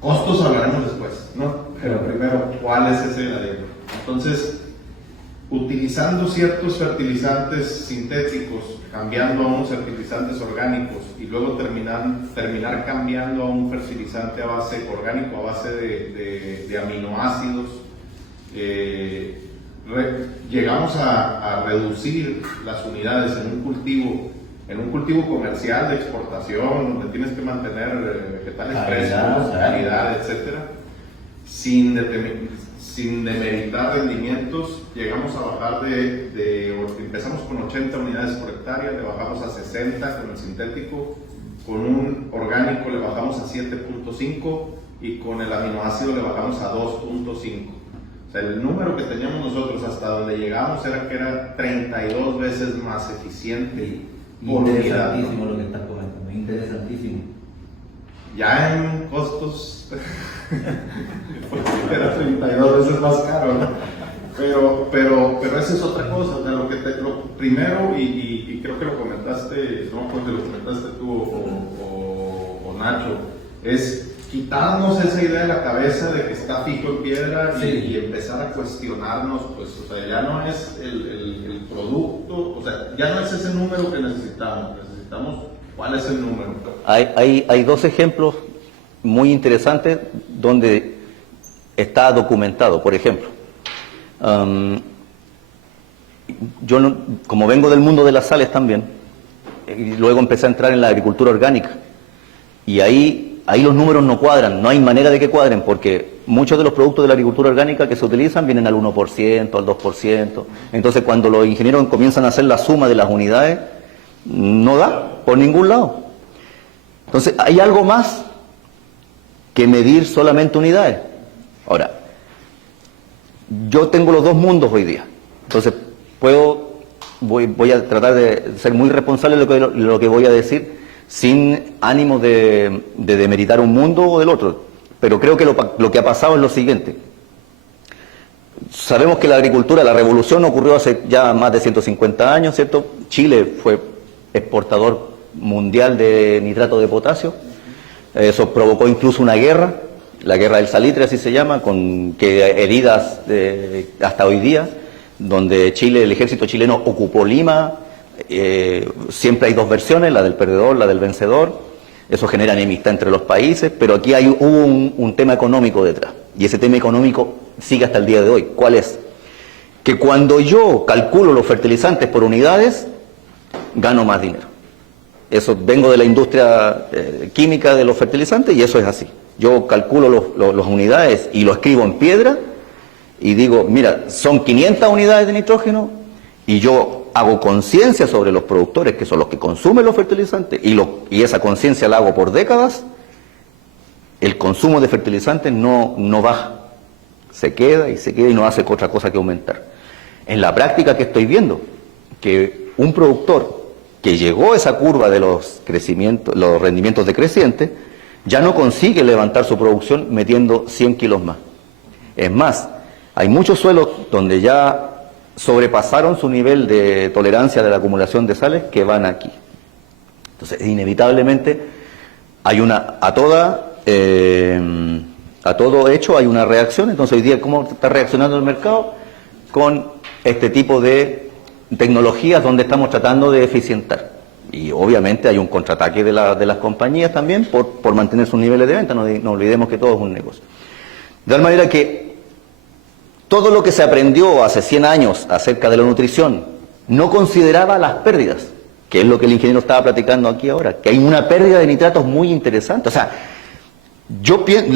Costos hablaremos después, ¿no? Pero primero, ¿cuál es ese gradiente? Entonces, utilizando ciertos fertilizantes sintéticos, cambiando a unos fertilizantes orgánicos y luego terminar cambiando a un fertilizante orgánico a base de aminoácidos, llegamos a reducir las unidades en un cultivo comercial de exportación, donde tienes que mantener vegetales frescos, calidad, etcétera, sin demeritar rendimientos. Llegamos a bajar empezamos con 80 unidades por hectárea, le bajamos a 60 con el sintético, con un orgánico le bajamos a 7.5 y con el aminoácido le bajamos a 2.5. O sea, el número que teníamos nosotros hasta donde llegamos era 32 veces más eficiente. Interesantísimo lo que estás comentando, interesantísimo. Ya en costos era 32 veces más caro, ¿no? Pero esa es otra cosa. O sea, lo primero, y creo que lo comentaste, no porque lo comentaste tú o Nacho, es quitarnos esa idea de la cabeza de que está fijo en piedra y empezar a cuestionarnos, pues, o sea, ya no es el producto, o sea, ya no es ese número que necesitamos cuál es el número. Hay dos ejemplos muy interesantes donde está documentado. Por ejemplo, yo como vengo del mundo de las sales también, y luego empecé a entrar en la agricultura orgánica, y ahí los números no cuadran, no hay manera de que cuadren, porque muchos de los productos de la agricultura orgánica que se utilizan vienen al 1%, al 2%, entonces cuando los ingenieros comienzan a hacer la suma de las unidades, no da por ningún lado. Entonces hay algo más que medir solamente unidades. Ahora, yo tengo los dos mundos hoy día, entonces voy a tratar de ser muy responsable de lo que voy a decir, sin ánimo de demeritar un mundo o del otro, pero creo que lo que ha pasado es lo siguiente. Sabemos que la agricultura, la revolución ocurrió hace ya más de 150 años, ¿cierto? Chile fue exportador mundial de nitrato de potasio. Eso provocó incluso una guerra, la guerra del salitre, así se llama, con que heridas hasta hoy día, donde Chile, el ejército chileno ocupó Lima. Siempre hay dos versiones, la del perdedor, la del vencedor. Eso genera enemistad entre los países, pero aquí hubo un tema económico detrás, y ese tema económico sigue hasta el día de hoy. ¿Cuál es? Que cuando yo calculo los fertilizantes por unidades, gano más dinero. Eso, vengo de la industria química de los fertilizantes, y eso es así. Yo calculo las unidades y lo escribo en piedra y digo, mira, son 500 unidades de nitrógeno, y yo hago conciencia sobre los productores, que son los que consumen los fertilizantes, y esa conciencia la hago por décadas. El consumo de fertilizantes no baja, se queda y no hace otra cosa que aumentar. En la práctica, que estoy viendo, que un productor que llegó a esa curva de los rendimientos decrecientes, ya no consigue levantar su producción metiendo 100 kilos más. Es más, hay muchos suelos donde ya sobrepasaron su nivel de tolerancia de la acumulación de sales, que van aquí. Entonces, inevitablemente, hay a todo hecho hay una reacción. Entonces, hoy día, ¿cómo está reaccionando el mercado? Con este tipo de tecnologías donde estamos tratando de eficientar. Y obviamente hay un contraataque de las compañías también por mantener sus niveles de venta. No olvidemos que todo es un negocio. De tal manera que todo lo que se aprendió hace 100 años acerca de la nutrición no consideraba las pérdidas, que es lo que el ingeniero estaba platicando aquí ahora, que hay una pérdida de nitratos muy interesante. O sea, yo pienso,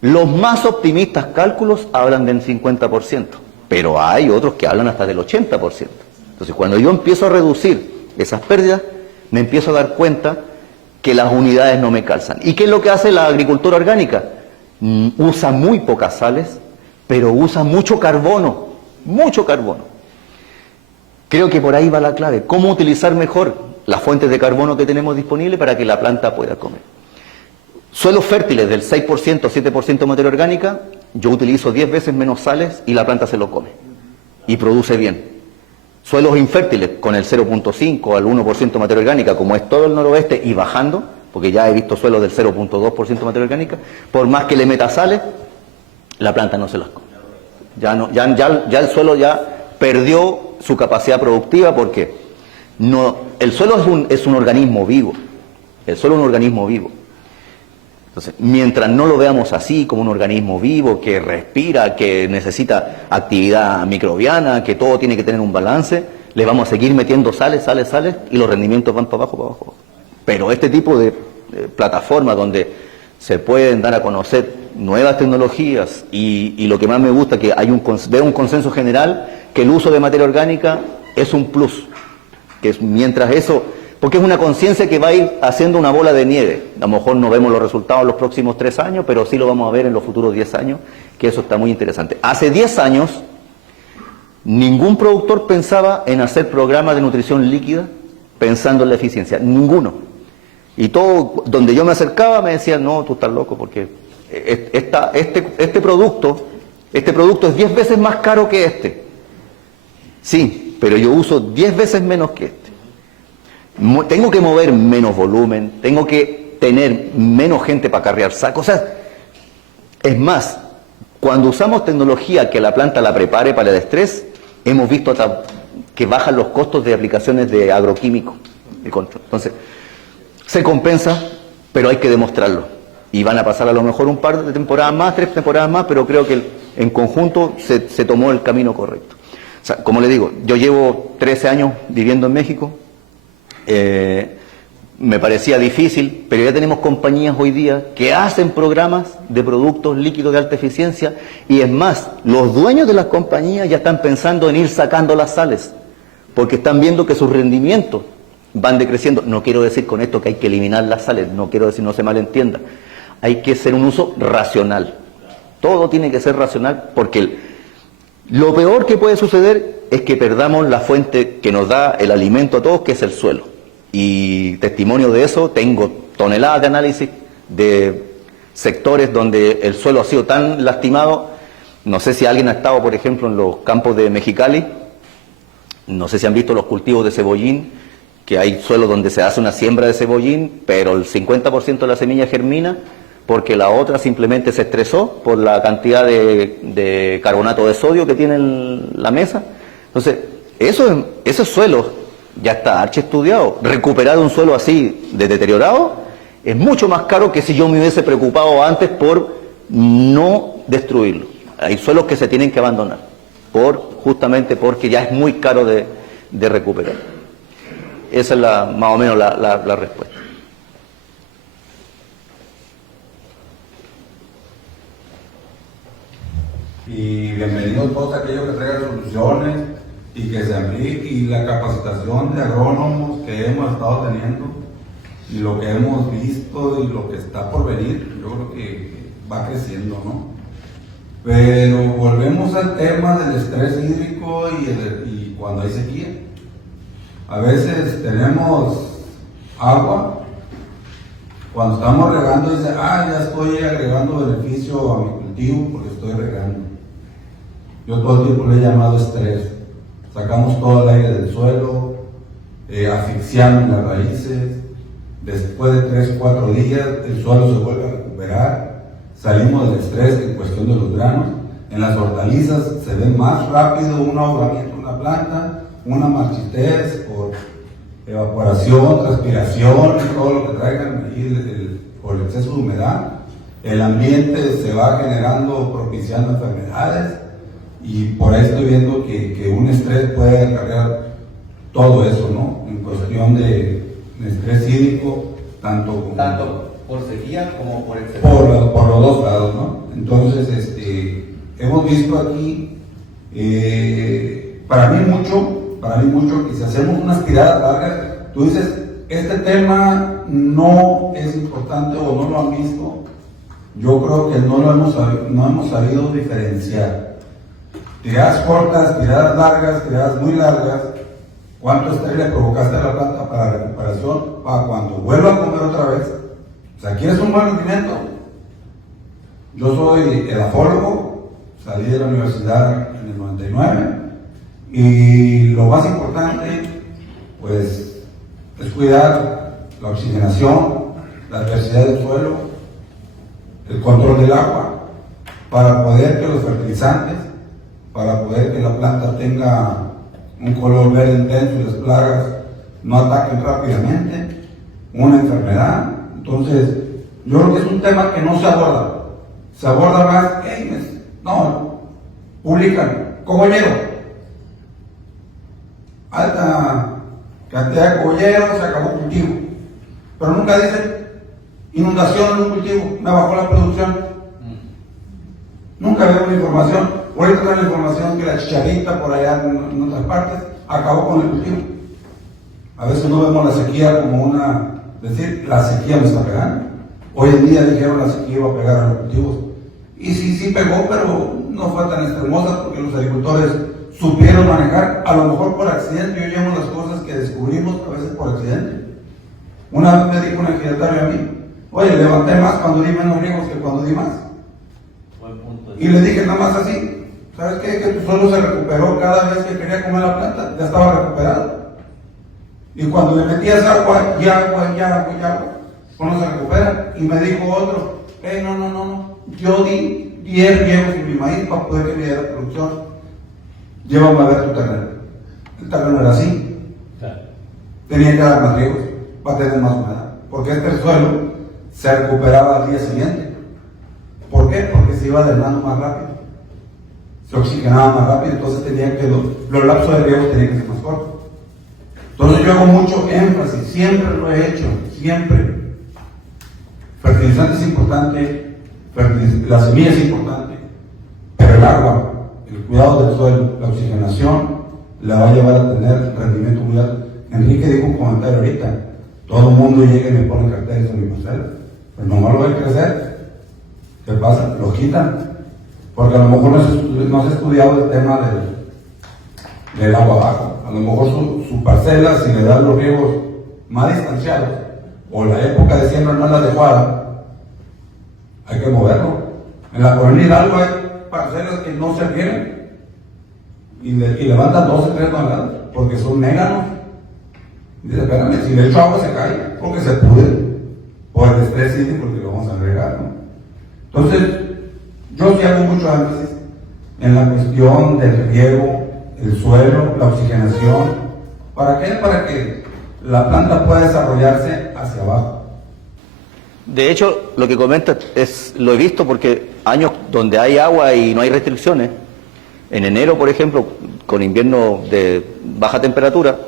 los más optimistas cálculos hablan del 50%, pero hay otros que hablan hasta del 80%. Entonces, cuando yo empiezo a reducir esas pérdidas, me empiezo a dar cuenta que las unidades no me calzan. ¿Y qué es lo que hace la agricultura orgánica? Usa muy pocas sales, pero usa mucho carbono, mucho carbono. Creo que por ahí va la clave. ¿Cómo utilizar mejor las fuentes de carbono que tenemos disponibles para que la planta pueda comer? Suelos fértiles del 6%, 7% de materia orgánica, yo utilizo 10 veces menos sales y la planta se lo come. Y produce bien. Suelos infértiles con el 0.5 al 1% de materia orgánica, como es todo el noroeste, y bajando, porque ya he visto suelos del 0.2% de materia orgánica, por más que le meta sales, la planta no se las come. Ya el suelo ya perdió su capacidad productiva, porque el suelo es un organismo vivo. El suelo es un organismo vivo. Entonces, mientras no lo veamos así, como un organismo vivo que respira, que necesita actividad microbiana, que todo tiene que tener un balance, le vamos a seguir metiendo sales, y los rendimientos van para abajo. Pero este tipo de plataformas donde se pueden dar a conocer nuevas tecnologías, y lo que más me gusta, que veo un consenso general que el uso de materia orgánica es un plus, que es mientras eso, porque es una conciencia que va a ir haciendo una bola de nieve. A lo mejor no vemos los resultados en los próximos 3 años, pero sí lo vamos a ver en los futuros 10 años, que eso está muy interesante. Hace 10 años, ningún productor pensaba en hacer programas de nutrición líquida pensando en la eficiencia, ninguno. Y todo, donde yo me acercaba, me decían, no, tú estás loco, porque este producto es 10 veces más caro que este. Sí, pero yo uso 10 veces menos que este. Tengo que mover menos volumen, tengo que tener menos gente para cargar sacos. O sea, es más, cuando usamos tecnología que la planta la prepare para el estrés, hemos visto hasta que bajan los costos de aplicaciones de agroquímicos. Entonces, se compensa, pero hay que demostrarlo. Y van a pasar a lo mejor un par de temporadas más, 3 temporadas más, pero creo que en conjunto se tomó el camino correcto. O sea, como le digo, yo llevo 13 años viviendo en México. Me parecía difícil, pero ya tenemos compañías hoy día que hacen programas de productos líquidos de alta eficiencia, y es más, los dueños de las compañías ya están pensando en ir sacando las sales, porque están viendo que sus rendimientos van decreciendo. No quiero decir con esto que hay que eliminar las sales, no quiero decir, no se malentienda, hay que hacer un uso racional, todo tiene que ser racional, porque lo peor que puede suceder es que perdamos la fuente que nos da el alimento a todos, que es el suelo. Y testimonio de eso, tengo toneladas de análisis de sectores donde el suelo ha sido tan lastimado. No sé si alguien ha estado, por ejemplo, en los campos de Mexicali, No sé si han visto los cultivos de cebollín, que hay suelos donde se hace una siembra de cebollín, pero el 50% de la semilla germina porque la otra simplemente se estresó por la cantidad de carbonato de sodio que tiene la mesa. Entonces, esos suelos ya está archiestudiado. Recuperar un suelo así de deteriorado es mucho más caro que si yo me hubiese preocupado antes por no destruirlo. Hay suelos que se tienen que abandonar, justamente porque ya es muy caro de recuperar. Esa es más o menos la respuesta. Y bienvenidos todos aquellos que traigan soluciones y que se aplique, y la capacitación de agrónomos que hemos estado teniendo y lo que hemos visto y lo que está por venir, yo creo que va creciendo, ¿no? Pero volvemos al tema del estrés hídrico y cuando hay sequía. A veces tenemos agua, cuando estamos regando dice, ya estoy agregando beneficio a mi cultivo porque estoy regando. Yo todo el tiempo le he llamado estrés. Sacamos todo el aire del suelo, asfixiamos las raíces, después de 3 o 4 días el suelo se vuelve a recuperar, salimos del estrés en cuestión de los granos. En las hortalizas se ve más rápido un ahogamiento en la planta, una marchitez por evaporación, transpiración, todo lo que traigan ahí por el exceso de humedad. El ambiente se va generando, propiciando enfermedades, y por ahí estoy viendo que un estrés puede acarrear todo eso, ¿no? En cuestión de estrés hídrico, tanto por sequía como por exceso. Por los dos lados, ¿no? Entonces, hemos visto aquí, para mí mucho, que si hacemos unas tiradas largas, tú dices, este tema no es importante o no lo han visto. Yo creo que no hemos sabido diferenciar. Tiradas cortas, tiradas largas, tiradas muy largas. ¿Cuánto estrés le provocaste a la planta para la recuperación? Para cuando vuelva a comer otra vez. O sea, ¿quieres un buen rendimiento? Yo soy edafólogo, salí de la universidad en el 99, y lo más importante, pues, es cuidar la oxigenación, la adversidad del suelo, el control del agua, para poder que los fertilizantes, para poder que la planta tenga un color verde intenso y las plagas no ataquen rápidamente, una enfermedad. Entonces, yo creo que es un tema que no se aborda. Se aborda más, publican, cogollero, alta cantidad de cogollero, se acabó el cultivo. Pero nunca dicen, inundación en un cultivo, me bajó la producción. Nunca veo la información. Ahorita tengo la información que la chicharrita por allá en otras partes acabó con el cultivo. A veces no vemos la sequía como decir, la sequía me está pegando. Hoy en día dijeron la sequía iba a pegar a los cultivos. Y sí pegó, pero no fue tan extremosa porque los agricultores supieron manejar, a lo mejor por accidente. Yo llamo las cosas que descubrimos a veces por accidente. Una vez me dijo un ejidatario a mí, oye, levanté más cuando di menos riegos que cuando di más. Y le dije nada más así, ¿sabes qué? Que tu suelo se recuperó cada vez que quería comer la planta, ya estaba recuperado. Y cuando le metías agua, y agua, no se recupera. Y me dijo otro, no, yo di 10 riegos en mi maíz para poder que me diera producción. Llévame a ver tu terreno. El terreno era así. Tenía que dar más riegos para tener más humedad. Porque este suelo se recuperaba al día siguiente. ¿Por qué? Porque se iba drenando más rápido. Se oxigenaba más rápido, entonces los lapsos de riego tenían que ser más cortos. Entonces yo hago mucho énfasis, siempre lo he hecho, siempre. Fertilizante es importante, la semilla es importante, pero el agua, el cuidado del suelo, la oxigenación, la va a llevar a tener rendimiento muy alto. Enrique dijo un comentario ahorita, todo el mundo llega y me pone carteles en mi parcela, pero nomás lo ve crecer. ¿Qué pasa? Lo quitan, porque a lo mejor no se ha estudiado el tema del agua abajo. A lo mejor su parcela, si le dan los riegos más distanciados, o la época de siembra no es la adecuada, hay que moverlo. En la colonia Hidalgo hay parcelas que no se rieguen y levantan 12, 3 toneladas. porque son méganos. Dice, espérame, si le echo agua se cae, porque se pudre, por el estrés hídrico que le vamos a agregar, ¿no? Entonces, yo sí hago mucho énfasis en la cuestión del riego, el suelo, la oxigenación. ¿Para qué? Para que la planta pueda desarrollarse hacia abajo. De hecho, lo que comenta lo he visto porque años donde hay agua y no hay restricciones, en enero, por ejemplo, con invierno de baja temperatura,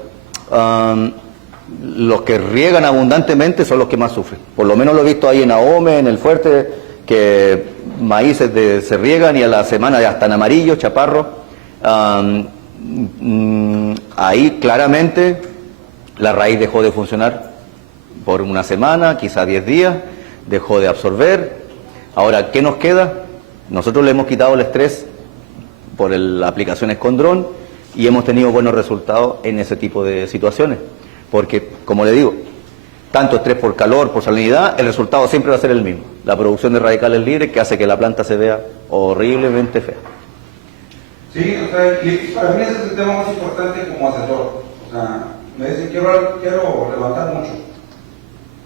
los que riegan abundantemente son los que más sufren. Por lo menos lo he visto ahí en Ahome, en el Fuerte, que maíces se riegan y a la semana ya están amarillos, chaparros. Ahí claramente la raíz dejó de funcionar por una semana, quizá 10 días, dejó de absorber. Ahora, ¿qué nos queda? Nosotros le hemos quitado el estrés por las aplicaciones con dron y hemos tenido buenos resultados en ese tipo de situaciones. Porque, como le digo, tanto estrés por calor, por salinidad, el resultado siempre va a ser el mismo. La producción de radicales libres que hace que la planta se vea horriblemente fea. Sí, o sea, y para mí ese es el tema más importante como asesor. O sea, me dicen, quiero levantar mucho.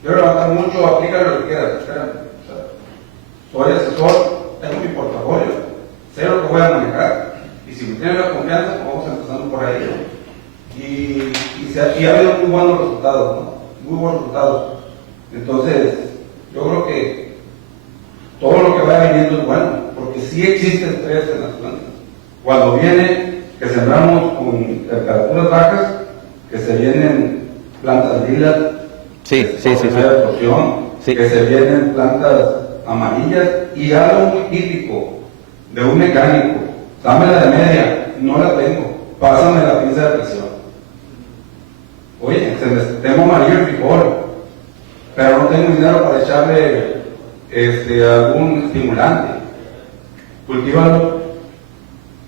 Quiero levantar mucho, aplícale lo que quieras. Espérame. O sea, soy asesor, tengo mi portafolio, sé lo que voy a manejar. Y si me tienen la confianza, pues vamos empezando por ahí, ¿no? Y ha habido muy buenos resultados, ¿no? Muy buenos resultados. Entonces, yo creo que todo lo que vaya viniendo es bueno, porque sí existe estrés en las plantas. Cuando viene que sembramos con temperaturas bajas, que se vienen plantas lilas, Sí. que se vienen plantas amarillas, y algo muy típico de un mecánico, dámela de media, no la tengo, pásame la pinza de presión. Oye, tengo amarillo el frijol, pero no tengo dinero para echarle algún estimulante. Cultívalo,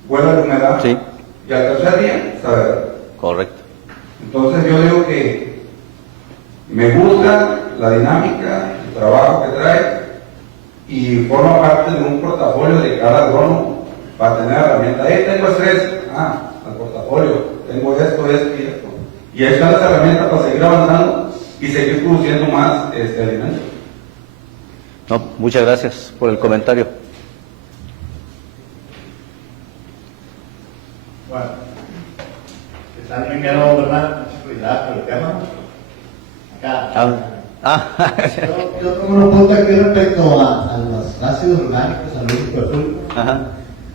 vuelve la humedad, Sí. y al tercer día, sabe. Correcto. Entonces yo digo que me gusta la dinámica, el trabajo que trae, y forma parte de un portafolio de cada agrónomo para tener herramientas. Tengo estrés, al portafolio, tengo esto y esto. Y ahí están las herramientas para seguir avanzando y seguir produciendo más alimentos. No, muchas gracias por el comentario. Bueno, está primero, ¿verdad? Mucha prioridad por el tema. Acá. Yo tengo una pregunta aquí respecto a los ácidos orgánicos, al uso perfil.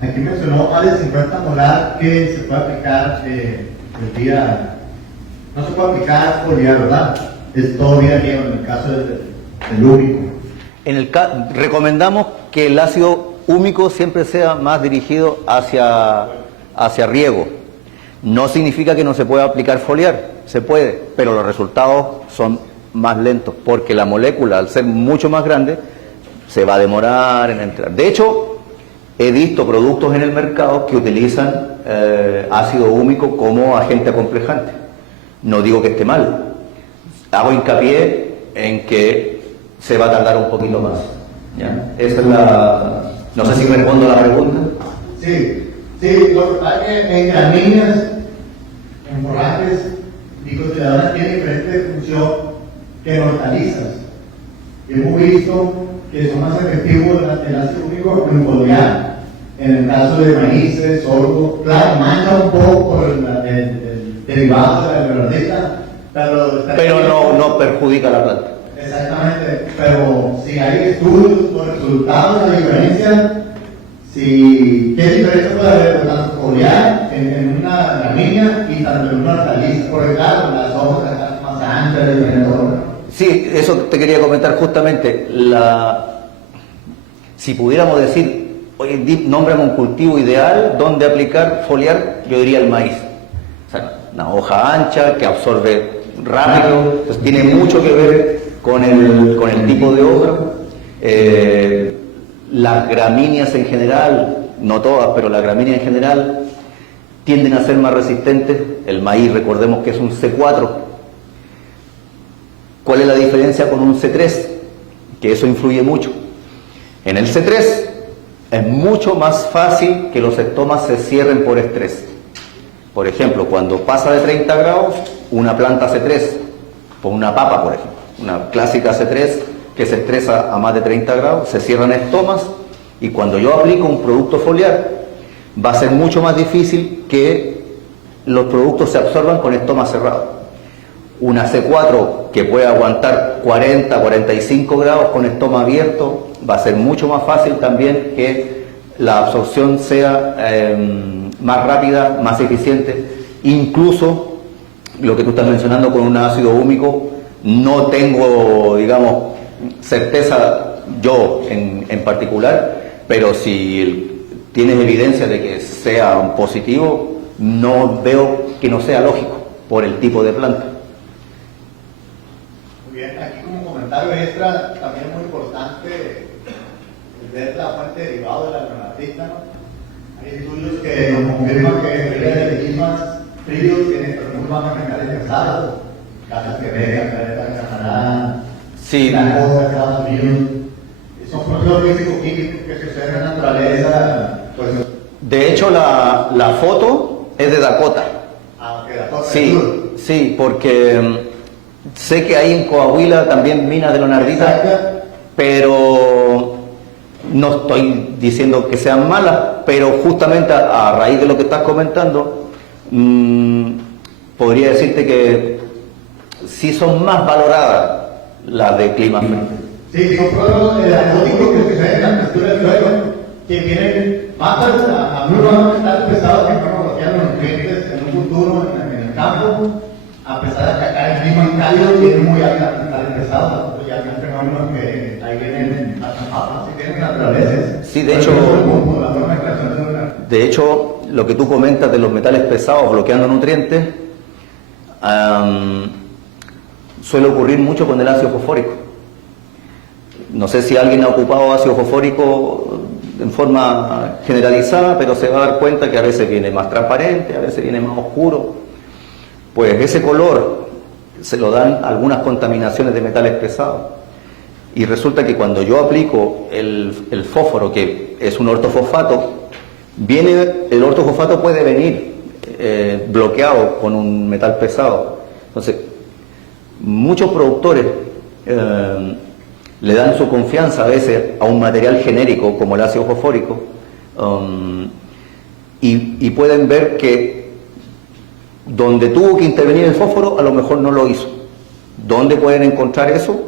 Aquí mencionó más de 50 molar que se puede aplicar el día. No se puede aplicar por día, ¿verdad? Es todo día riego en el caso del húmico. Recomendamos que el ácido húmico siempre sea más dirigido hacia riego. No significa que no se pueda aplicar foliar, se puede, pero los resultados son más lentos, porque la molécula, al ser mucho más grande, se va a demorar en entrar. De hecho, he visto productos en el mercado que utilizan ácido húmico como agente acomplejante. No digo que esté mal, hago hincapié en que se va a tardar un poquito más. ¿Ya? Esa es no sé si respondo a la pregunta. Sí, lo que pasa es que en gramíneas, en forrajes, dicotiledoras tienen diferente función que en hortalizas. Hemos visto que son más efectivos el ácido úmico en foliar. En el caso de maíces, sorgo, claro, mancha un poco por el derivado de la verdadita, pero no perjudica a la planta. Exactamente, pero si hay estudios o resultados de diferencia, ¿qué diferencia puede haber tanto foliar en una gramínea y tanto en una hortaliza? Por ejemplo, las hojas están más anchas, Sí, eso te quería comentar justamente. Si pudiéramos decir, oye, nómbrame un cultivo ideal donde aplicar foliar, yo diría el maíz. O sea, una hoja ancha que absorbe rápido, entonces tiene mucho que ver con el tipo de hoja. Las gramíneas en general, no todas, pero las gramíneas en general tienden a ser más resistentes. El maíz, recordemos que es un C4. ¿Cuál es la diferencia con un C3? Que eso influye mucho. En el C3 es mucho más fácil que los estomas se cierren por estrés. Por ejemplo, cuando pasa de 30 grados, una planta C3, por una papa, por ejemplo, una clásica C3 que se estresa a más de 30 grados, se cierran estomas y cuando yo aplico un producto foliar, va a ser mucho más difícil que los productos se absorban con estomas cerrados. Una C4 que puede aguantar 40, 45 grados con estoma abierto, va a ser mucho más fácil también que la absorción sea más rápida, más eficiente. Incluso lo que tú estás mencionando con un ácido húmico, no tengo, digamos, certeza yo en particular, pero si tienes evidencia de que sea positivo, no veo que no sea lógico por el tipo de planta. Muy bien, aquí como comentario extra, también muy importante ver la fuente derivada de la neonatita, ¿no? Hay estudios que nos confirman que el climas fríos tienen muy bajas minerales pesados, casas que vean, Canadá, Sí. la costa de Estados Unidos. Son procesos físico-químicos que suceden en la naturaleza. Pues, De hecho, la foto es de Dakota. aunque la costa Sí, del sur. sí, porque sé que hay en Coahuila también minas de leonardita, Exacto. pero no estoy diciendo que sean malas, pero justamente a raíz de lo que estás comentando, podría decirte que sí son más valoradas las de clima frío. Sí, son productos anecdóticos que suceden en la textura del suelo, que vienen más a muy bajo metal pesado que van a bloquear los nutrientes en un futuro en el campo, a pesar de que acá el clima cálido tiene muy altas metales pesados, nosotros ya hay fenómenos que ahí vienen a si tienen naturalezas. Sí, de hecho, lo que tú comentas de los metales pesados bloqueando nutrientes, suele ocurrir mucho con el ácido fosfórico. No sé si alguien ha ocupado ácido fosfórico en forma generalizada, pero se va a dar cuenta que a veces viene más transparente, a veces viene más oscuro. Pues ese color se lo dan algunas contaminaciones de metales pesados. Y resulta que cuando yo aplico el fósforo, que es un ortofosfato, el ortofosfato puede venir bloqueado con un metal pesado. Entonces, muchos productores le dan su confianza a veces a un material genérico como el ácido fosfórico y pueden ver que donde tuvo que intervenir el fósforo a lo mejor no lo hizo. ¿Dónde pueden encontrar eso?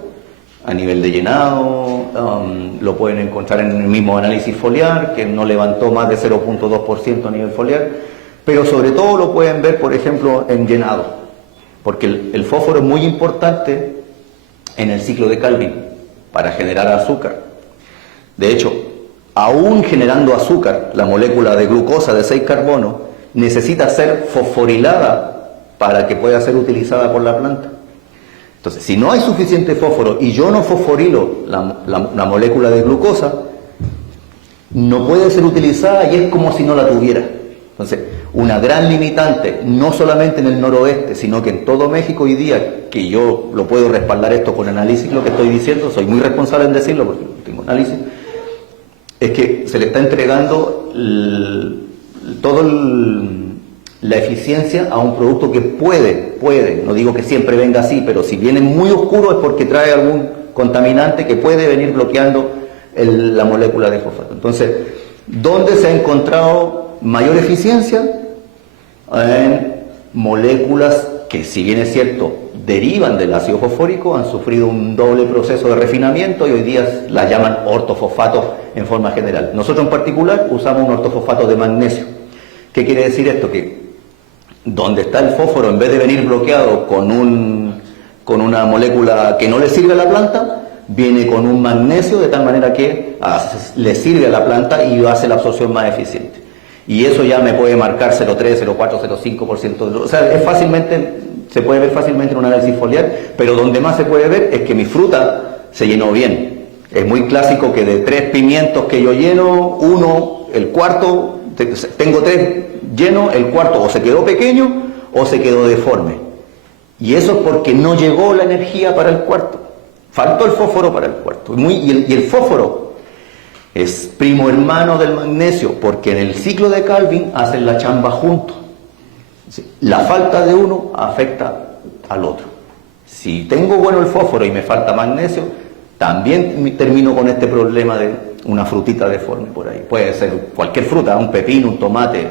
A nivel de llenado, lo pueden encontrar en el mismo análisis foliar, que no levantó más de 0.2% a nivel foliar, pero sobre todo lo pueden ver, por ejemplo, en llenado, porque el fósforo es muy importante en el ciclo de Calvin para generar azúcar. De hecho, aún generando azúcar, la molécula de glucosa de 6 carbono necesita ser fosforilada para que pueda ser utilizada por la planta. Entonces, si no hay suficiente fósforo y yo no fosforilo la molécula de glucosa, no puede ser utilizada y es como si no la tuviera. Entonces, una gran limitante, no solamente en el noroeste, sino que en todo México hoy día, que yo lo puedo respaldar esto con análisis, lo que estoy diciendo, soy muy responsable en decirlo porque tengo análisis, es que se le está entregando la eficiencia a un producto que puede, no digo que siempre venga así, pero si viene muy oscuro es porque trae algún contaminante que puede venir bloqueando la molécula de fosfato. Entonces, ¿dónde se ha encontrado mayor eficiencia? En moléculas que, si bien es cierto, derivan del ácido fosfórico, han sufrido un doble proceso de refinamiento y hoy día la llaman ortofosfato en forma general. Nosotros en particular usamos un ortofosfato de magnesio. ¿Qué quiere decir esto? Que donde está el fósforo, en vez de venir bloqueado con una molécula que no le sirve a la planta, viene con un magnesio de tal manera que le sirve a la planta y hace la absorción más eficiente. Y eso ya me puede marcar 0,3, 0,4, 0,5%. O sea, se puede ver fácilmente en un análisis foliar, pero donde más se puede ver es que mi fruta se llenó bien. Es muy clásico que de 3 pimientos que yo lleno, el cuarto, tengo 3 llenos, el cuarto o se quedó pequeño o se quedó deforme. Y eso es porque no llegó la energía para el cuarto. Faltó el fósforo para el cuarto. Y el fósforo es primo hermano del magnesio, porque en el ciclo de Calvin hacen la chamba juntos. Sí, la falta de uno afecta al otro. Si tengo bueno el fósforo y me falta magnesio, también termino con este problema de una frutita deforme por ahí. Puede ser cualquier fruta, un pepino, un tomate.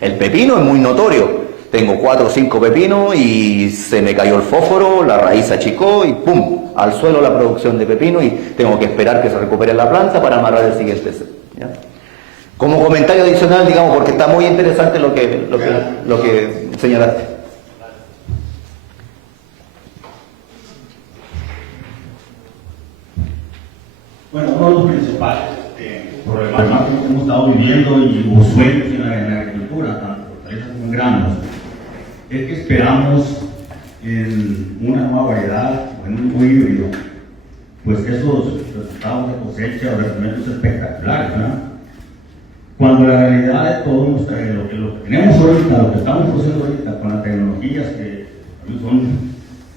El pepino es muy notorio. Tengo 4 o 5 pepinos y se me cayó el fósforo, la raíz se achicó y ¡pum! Al suelo la producción de pepino y tengo que esperar que se recupere la planta para amarrar el siguiente set, ¿ya? Como comentario adicional, digamos, porque está muy interesante lo que señalaste. Bueno, uno de los principales problemas que hemos estado viviendo y usuarios en la agricultura, tanto hortalizas como en granos, es que esperamos en una nueva variedad o en un nuevo híbrido, pues esos resultados de cosecha o rendimientos espectaculares, ¿verdad? Cuando la realidad de todo lo que tenemos ahorita, lo que estamos produciendo ahorita con las tecnologías que son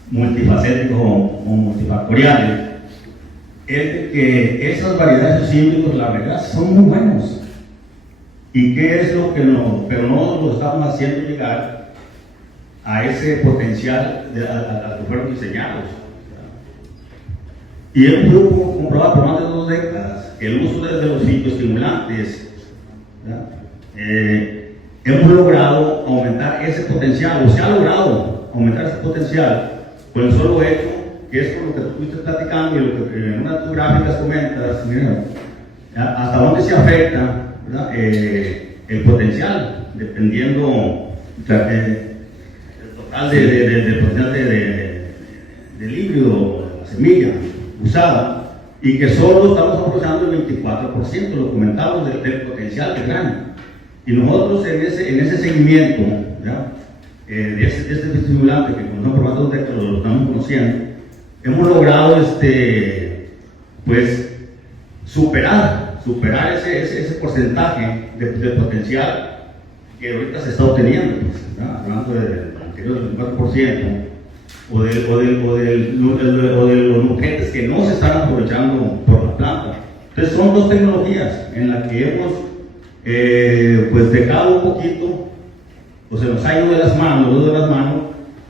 multifacéticos o multifactoriales, es de que esas variedades híbridos, la verdad, son muy buenos. ¿Y qué es lo que no? Pero no lo estamos haciendo llegar a ese potencial al que fueron diseñados. Y hemos podido comprobar por más de 2 décadas que el uso de los fitoestimulantes, hemos logrado aumentar ese potencial, o se ha logrado aumentar ese potencial con el solo hecho, que es por lo que tú estuviste platicando y lo que en una de tus gráficas comentas, mira, hasta dónde se afecta, el potencial, dependiendo el total del potencial del híbrido, la semilla usada, y que solo estamos aprovechando el 24%, lo comentamos, del potencial del grano. Y nosotros en ese seguimiento, de este estimulante que con los formatos de lo estamos conociendo, hemos logrado pues superar ese porcentaje de potencial que ahorita se está obteniendo, pues, hablando del anterior del 24%, o de los nutrientes que no se están aprovechando por la planta. Entonces son 2 tecnologías en las que hemos pues dejado un poquito, o se nos ha ido de las manos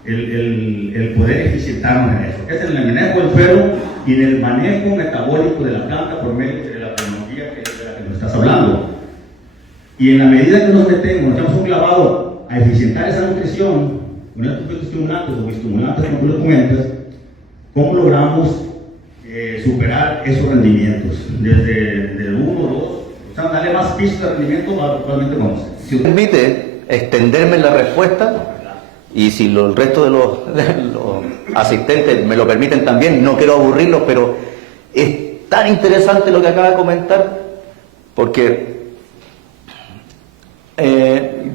el poder eficientarnos en eso, que es en el manejo del suelo y en el manejo metabólico de la planta por medio de la tecnología de la que nos estás hablando. Y en la medida que nos echamos un clavado a eficientar esa nutrición con estos fitoestimulantes o estimulantes como tú lo comentas, ¿cómo logramos superar esos rendimientos? Desde 1 o 2, o sea, darle más pistas de rendimiento a actualmente vamos. Si me permite extenderme en la respuesta, y si el resto de los asistentes me lo permiten también, no quiero aburrirlos, pero es tan interesante lo que acaba de comentar, porque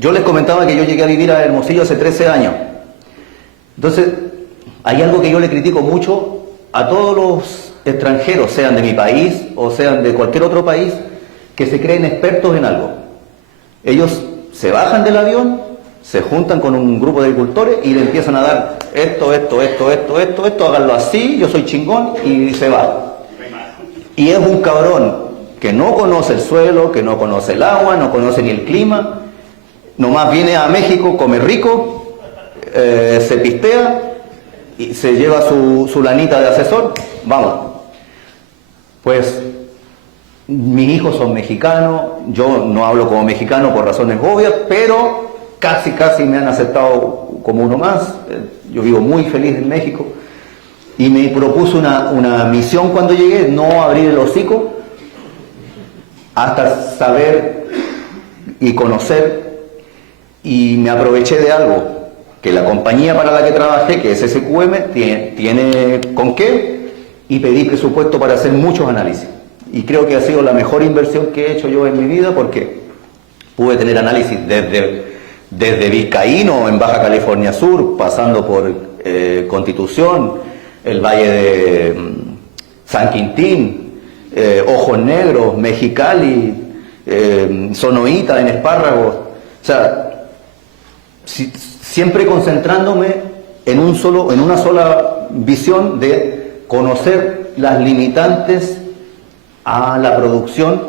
yo les comentaba que yo llegué a vivir a Hermosillo hace 13 años. Entonces, hay algo que yo le critico mucho a todos los extranjeros, sean de mi país o sean de cualquier otro país, que se creen expertos en algo. Ellos se bajan del avión, se juntan con un grupo de agricultores y le empiezan a dar esto, háganlo así, yo soy chingón, y se va. Y es un cabrón que no conoce el suelo, que no conoce el agua, no conoce ni el clima, nomás viene a México, come rico, se pistea y se lleva su lanita de asesor, vamos. Pues mis hijos son mexicanos, yo no hablo como mexicano por razones obvias, pero casi me han aceptado como uno más. Yo vivo muy feliz en México y me propuso una misión cuando llegué, no abrir el hocico hasta saber y conocer, y me aproveché de algo que la compañía para la que trabajé, que es SQM, tiene con qué, y pedí presupuesto para hacer muchos análisis. Y creo que ha sido la mejor inversión que he hecho yo en mi vida, porque pude tener análisis desde Vizcaíno, en Baja California Sur, pasando por Constitución, el Valle de San Quintín, Ojos Negros, Mexicali, Sonoita en Espárragos. O sea, siempre concentrándome en una sola visión de conocer las limitantes a la producción,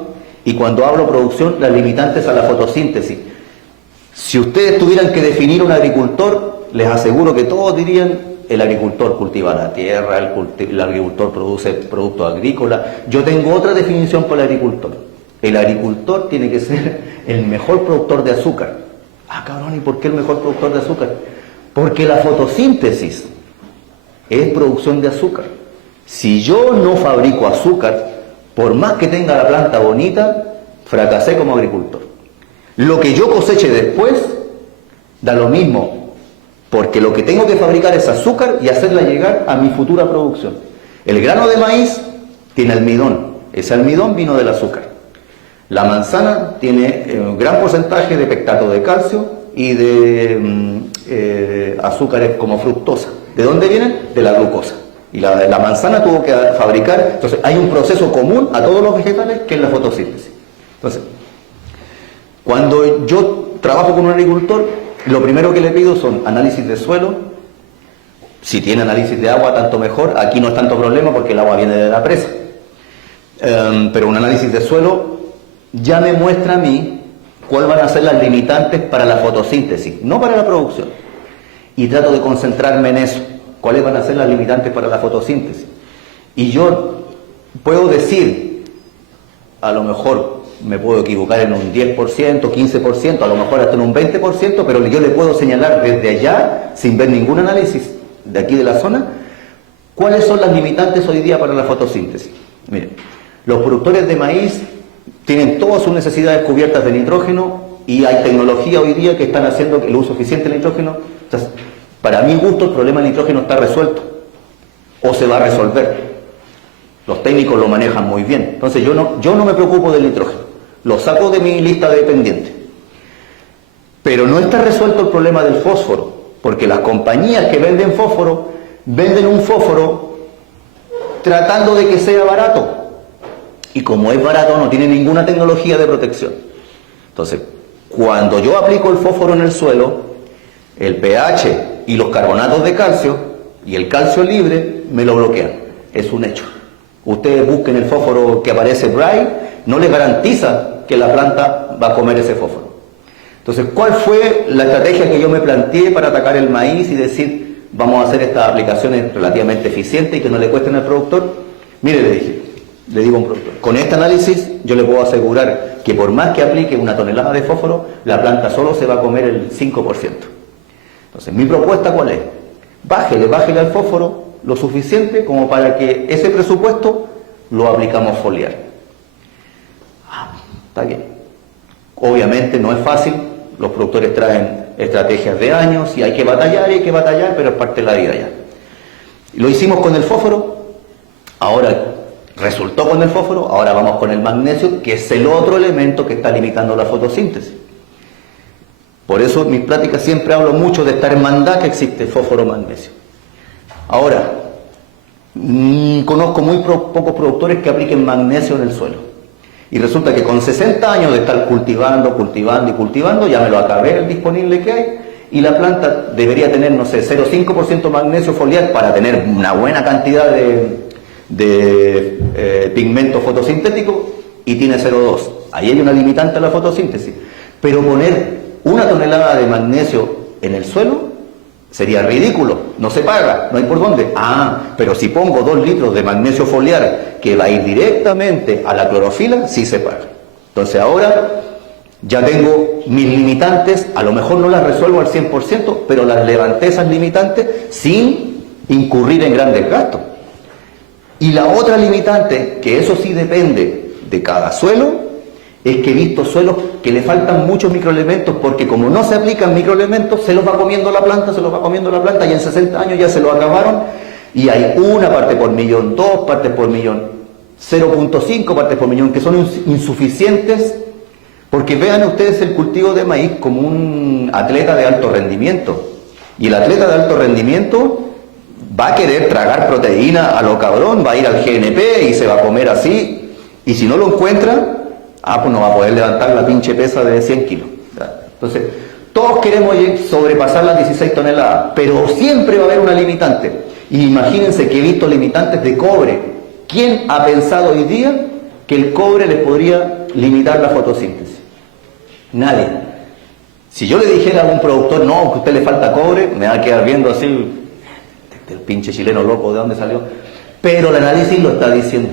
y cuando hablo producción, las limitantes a la fotosíntesis. Si ustedes tuvieran que definir un agricultor, les aseguro que todos dirían: el agricultor cultiva la tierra, el agricultor produce productos agrícolas. Yo tengo otra definición para el agricultor. El agricultor tiene que ser el mejor productor de azúcar. Ah, cabrón, ¿y por qué el mejor productor de azúcar? Porque la fotosíntesis es producción de azúcar. Si yo no fabrico azúcar, por más que tenga la planta bonita, fracasé como agricultor. Lo que yo coseche después da lo mismo, porque lo que tengo que fabricar es azúcar y hacerla llegar a mi futura producción. El grano de maíz tiene almidón, ese almidón vino del azúcar. La manzana tiene un gran porcentaje de pectato de calcio y de azúcares como fructosa. ¿De dónde vienen? De la glucosa. Y la manzana tuvo que fabricar, entonces hay un proceso común a todos los vegetales que es la fotosíntesis. Entonces, cuando yo trabajo con un agricultor, lo primero que le pido son análisis de suelo. Si tiene análisis de agua, tanto mejor. Aquí no es tanto problema porque el agua viene de la presa. Pero un análisis de suelo ya me muestra a mí cuáles van a ser las limitantes para la fotosíntesis, no para la producción. Y trato de concentrarme en eso. ¿Cuáles van a ser las limitantes para la fotosíntesis? Y yo puedo decir, a lo mejor me puedo equivocar en un 10%, 15%, a lo mejor hasta en un 20%, pero yo le puedo señalar desde allá, sin ver ningún análisis de aquí de la zona, cuáles son las limitantes hoy día para la fotosíntesis. Miren, los productores de maíz tienen todas sus necesidades cubiertas de nitrógeno y hay tecnología hoy día que están haciendo el uso eficiente del nitrógeno. Entonces, para mi gusto, el problema del nitrógeno está resuelto o se va a resolver. Los técnicos lo manejan muy bien. Entonces, yo no me preocupo del nitrógeno. Lo saco de mi lista de dependientes. Pero no está resuelto el problema del fósforo, porque las compañías que venden fósforo, venden un fósforo tratando de que sea barato. Y como es barato, no tiene ninguna tecnología de protección. Entonces, cuando yo aplico el fósforo en el suelo, el pH y los carbonatos de calcio y el calcio libre me lo bloquean. Es un hecho. Ustedes busquen el fósforo que aparece Bright, no les garantiza que la planta va a comer ese fósforo. Entonces, ¿cuál fue la estrategia que yo me planteé para atacar el maíz y decir, vamos a hacer estas aplicaciones relativamente eficientes y que no le cuesten al productor? Mire, le digo a un productor, con este análisis yo le puedo asegurar que por más que aplique una tonelada de fósforo, la planta solo se va a comer el 5%. Entonces, ¿mi propuesta cuál es? Bájele al fósforo lo suficiente como para que ese presupuesto lo aplicamos foliar. Está bien. Obviamente no es fácil, los productores traen estrategias de años y hay que batallar, pero es parte de la vida ya. Lo hicimos con el fósforo, ahora resultó con el fósforo, ahora vamos con el magnesio, que es el otro elemento que está limitando la fotosíntesis. Por eso en mis pláticas siempre hablo mucho de esta hermandad que existe, fósforo-magnesio. Ahora, conozco muy pocos productores que apliquen magnesio en el suelo. Y resulta que con 60 años de estar cultivando, ya me lo acabé el disponible que hay, y la planta debería tener, no sé, 0,5% magnesio foliar para tener una buena cantidad de pigmento fotosintético, y tiene 0,2. Ahí hay una limitante a la fotosíntesis. Pero poner una tonelada de magnesio en el suelo sería ridículo, no se paga, no hay por dónde. Pero si pongo 2 litros de magnesio foliar que va a ir directamente a la clorofila, sí se paga. Entonces ahora ya tengo mis limitantes, a lo mejor no las resuelvo al 100%, pero las levanté esas limitantes sin incurrir en grandes gastos. Y la otra limitante, que eso sí depende de cada suelo, es que he visto suelos que le faltan muchos microelementos, porque como no se aplican microelementos, se los va comiendo la planta, y en 60 años ya se lo acabaron, y hay 1 parte por millón, 2 partes por millón, 0,5 partes por millón, que son insuficientes, porque vean ustedes el cultivo de maíz como un atleta de alto rendimiento, y el atleta de alto rendimiento va a querer tragar proteína a lo cabrón, va a ir al GNP y se va a comer así, y si no lo encuentra, pues no va a poder levantar la pinche pesa de 100 kilos. Entonces, todos queremos sobrepasar las 16 toneladas, pero siempre va a haber una limitante. Y imagínense que he visto limitantes de cobre. ¿Quién ha pensado hoy día que el cobre les podría limitar la fotosíntesis? Nadie. Si yo le dijera a un productor, no, que a usted le falta cobre, me va a quedar viendo así, el pinche chileno loco, ¿de dónde salió? Pero el análisis lo está diciendo.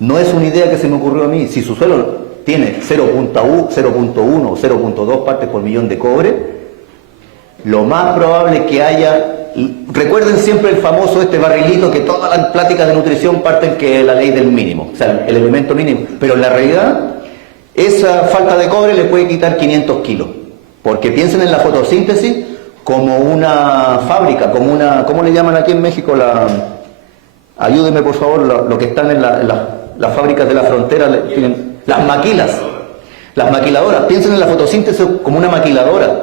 No es una idea que se me ocurrió a mí. Si su suelo tiene 0.1 o 0.2 partes por millón de cobre, lo más probable que haya... Recuerden siempre el famoso barrilito que todas las pláticas de nutrición parten que es la ley del mínimo, o sea, el elemento mínimo. Pero en la realidad, esa falta de cobre le puede quitar 500 kilos. Porque piensen en la fotosíntesis como una fábrica, como una... ¿Cómo le llaman aquí en México? Ayúdenme por favor, lo que están en las fábricas de la frontera, tienen las maquilas, las maquiladoras. Piensen en la fotosíntesis como una maquiladora.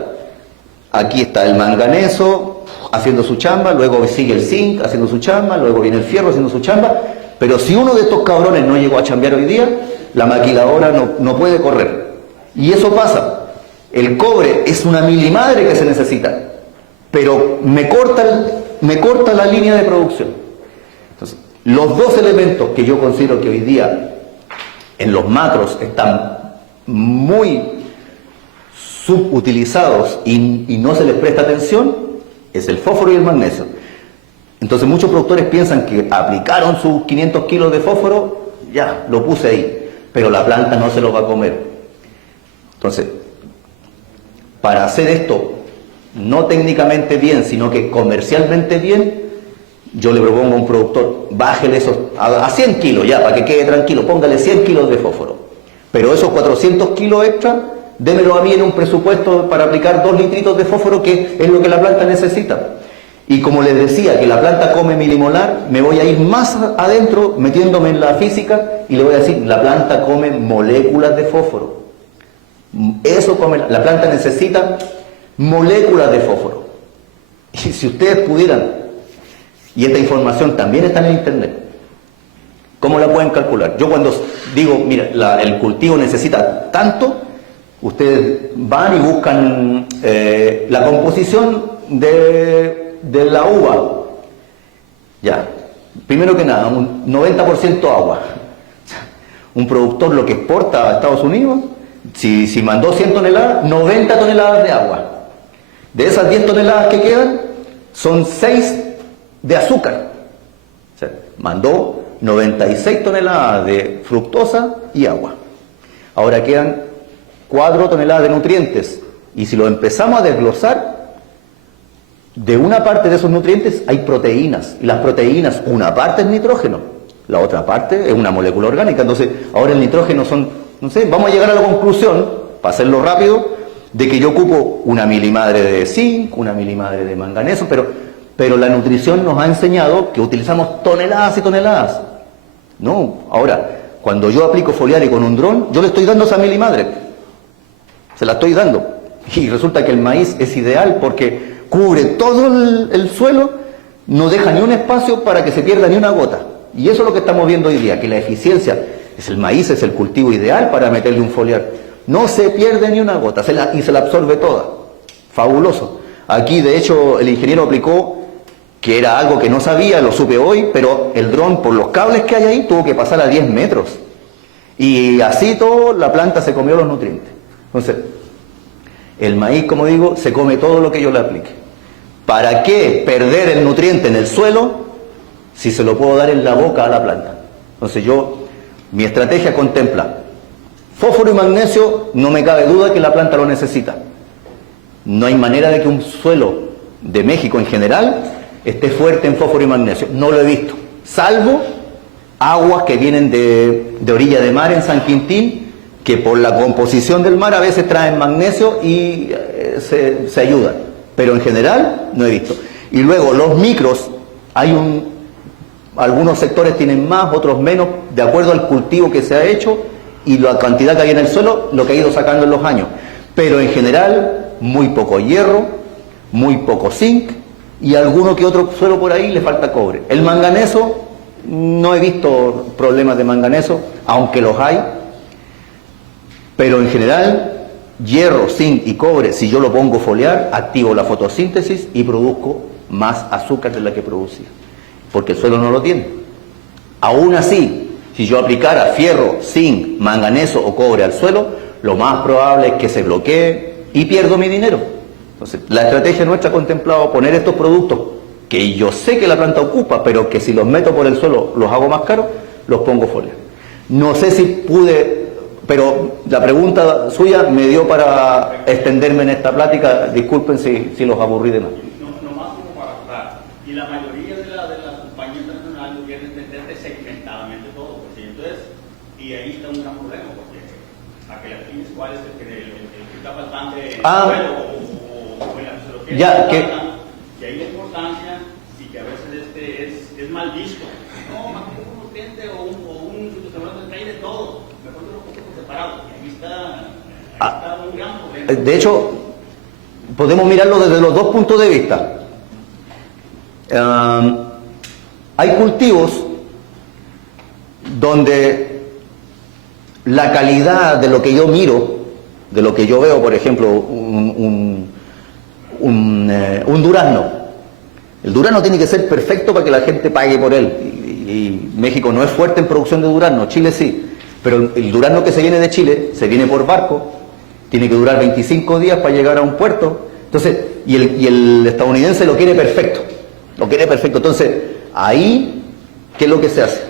Aquí está el manganeso haciendo su chamba, luego sigue el zinc haciendo su chamba, luego viene el fierro haciendo su chamba. Pero si uno de estos cabrones no llegó a chambear hoy día, la maquiladora no puede correr. Y eso pasa. El cobre es una milimadre que se necesita, pero me corta la línea de producción. Entonces, los dos elementos que yo considero que hoy día en los macros están muy subutilizados y no se les presta atención es el fósforo y el magnesio. Entonces muchos productores piensan que aplicaron sus 500 kilos de fósforo, ya, lo puse ahí, pero la planta no se lo va a comer. Entonces, para hacer esto no técnicamente bien, sino que comercialmente bien, yo le propongo a un productor, bájele esos a 100 kilos ya, para que quede tranquilo, póngale 100 kilos de fósforo. Pero esos 400 kilos extra, démelo a mí en un presupuesto para aplicar 2 litritos de fósforo, que es lo que la planta necesita. Y como les decía, que la planta come milimolar, me voy a ir más adentro, metiéndome en la física, y le voy a decir, la planta come moléculas de fósforo. Eso come, la planta necesita moléculas de fósforo. Y si ustedes pudieran, y esta información también está en internet, ¿cómo la pueden calcular? Yo cuando digo, mira, el cultivo necesita tanto, ustedes van y buscan la composición de la uva. Ya, primero que nada, un 90% agua. Un productor lo que exporta a Estados Unidos, si mandó 100 toneladas, 90 toneladas de agua. De esas 10 toneladas que quedan, son 6 de azúcar. O sea, mandó 96 toneladas de fructosa y agua. Ahora quedan 4 toneladas de nutrientes. Y si lo empezamos a desglosar, de una parte de esos nutrientes hay proteínas. Y las proteínas, una parte es nitrógeno, la otra parte es una molécula orgánica. Entonces, ahora el nitrógeno son, no sé, vamos a llegar a la conclusión, para hacerlo rápido, de que yo ocupo una milimadre de zinc, una milimadre de manganeso, pero la nutrición nos ha enseñado que utilizamos toneladas y toneladas. No, ahora, cuando yo aplico foliar con un dron, yo le estoy dando esa milimadre. Se la estoy dando. Y resulta que el maíz es ideal porque cubre todo el suelo, no deja ni un espacio para que se pierda ni una gota. Y eso es lo que estamos viendo hoy día, que la eficiencia, el maíz es el cultivo ideal para meterle un foliar. No se pierde ni una gota y se la absorbe toda. Fabuloso. Aquí, de hecho, el ingeniero aplicó, que era algo que no sabía, lo supe hoy, pero el dron, por los cables que hay ahí, tuvo que pasar a 10 metros. Y así todo, la planta se comió los nutrientes. Entonces, el maíz, como digo, se come todo lo que yo le aplique. ¿Para qué perder el nutriente en el suelo si se lo puedo dar en la boca a la planta? Entonces mi estrategia contempla fósforo y magnesio, no me cabe duda que la planta lo necesita. No hay manera de que un suelo de México en general esté fuerte en fósforo y magnesio. No lo he visto, salvo aguas que vienen de orilla de mar en San Quintín, que por la composición del mar a veces traen magnesio y se ayudan. Pero en general no he visto. Y luego los micros, algunos sectores tienen más, otros menos, de acuerdo al cultivo que se ha hecho y la cantidad que hay en el suelo, lo que ha ido sacando en los años. Pero en general, muy poco hierro, muy poco zinc y alguno que otro suelo por ahí le falta cobre. El manganeso, no he visto problemas de manganeso, aunque los hay, pero en general, hierro, zinc y cobre, si yo lo pongo foliar, activo la fotosíntesis y produzco más azúcar de la que producía, porque el suelo no lo tiene. Aún así, si yo aplicara fierro, zinc, manganeso o cobre al suelo, lo más probable es que se bloquee, y pierdo mi dinero. Entonces, la estrategia nuestra ha contemplado poner estos productos que yo sé que la planta ocupa, pero que si los meto por el suelo los hago más caros, los pongo foliar. No sé si pude, pero la pregunta suya me dio para extenderme en esta plática. Disculpen si los aburrí de más. No más como para aclarar. Y la mayoría de las compañías internacionales lo quieren entender segmentadamente todo. Pues, entonces, y ahí está un gran problema, porque a que le defines cuál es el que está faltando en el suelo o en la fisiología. Ya, que ahí la importancia y que a veces es mal visto. No, mantengo un nutriente o un trae de todo. Mejor que los pongo separados. Y ahí está un gran problema. de hecho, podemos mirarlo desde los dos puntos de vista. Hay cultivos donde la calidad de lo que yo miro, de lo que yo veo, por ejemplo, un durazno. El durazno tiene que ser perfecto para que la gente pague por él. Y México no es fuerte en producción de durazno, Chile sí. Pero el durazno que se viene de Chile, se viene por barco, tiene que durar 25 días para llegar a un puerto. Entonces, y el estadounidense lo quiere perfecto. Lo quiere perfecto. Entonces, ahí, ¿qué es lo que se hace?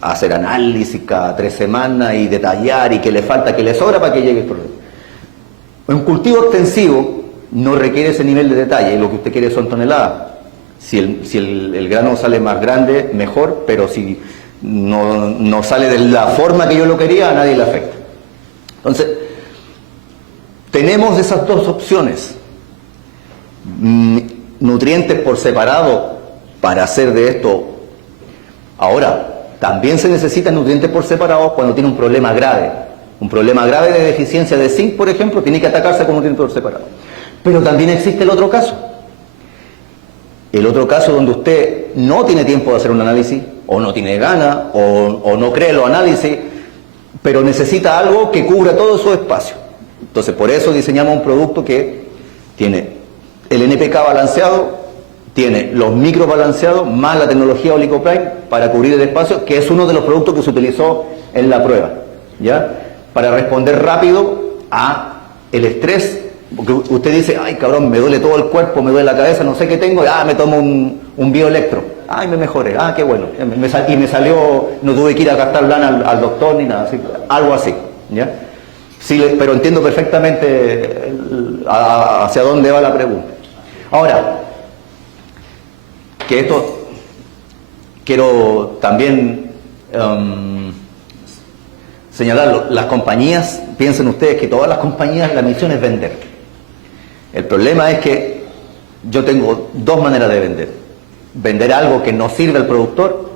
Hacer análisis cada 3 semanas y detallar y qué le falta, qué le sobra para que llegue el problema. Un cultivo extensivo no requiere ese nivel de detalle, lo que usted quiere son toneladas. Si el grano sale más grande, mejor, pero si no sale de la forma que yo lo quería, a nadie le afecta. Entonces, tenemos esas dos opciones. Nutrientes por separado para hacer de esto. Ahora, también se necesitan nutrientes por separado cuando tiene un problema grave. Un problema grave de deficiencia de zinc, por ejemplo, tiene que atacarse con nutrientes por separado. Pero también existe el otro caso. El otro caso donde usted no tiene tiempo de hacer un análisis, o no tiene ganas, o no cree los análisis, pero necesita algo que cubra todo su espacio. Entonces, por eso diseñamos un producto que tiene el NPK balanceado, tiene los micros balanceados, más la tecnología Oligoprime para cubrir el espacio, que es uno de los productos que se utilizó en la prueba, ¿ya? Para responder rápido a el estrés. Porque usted dice, ay cabrón, me duele todo el cuerpo, me duele la cabeza, no sé qué tengo, me tomo un bioelectro, ay me mejoré, qué bueno, y me salió, no tuve que ir a gastar lana al doctor ni nada, algo así, ¿ya? Sí, pero entiendo perfectamente hacia dónde va la pregunta. Ahora, que esto quiero también señalarlo, las compañías, piensen ustedes que todas las compañías, la misión es vender. El problema es que yo tengo dos maneras de vender. Vender algo que no sirve al productor,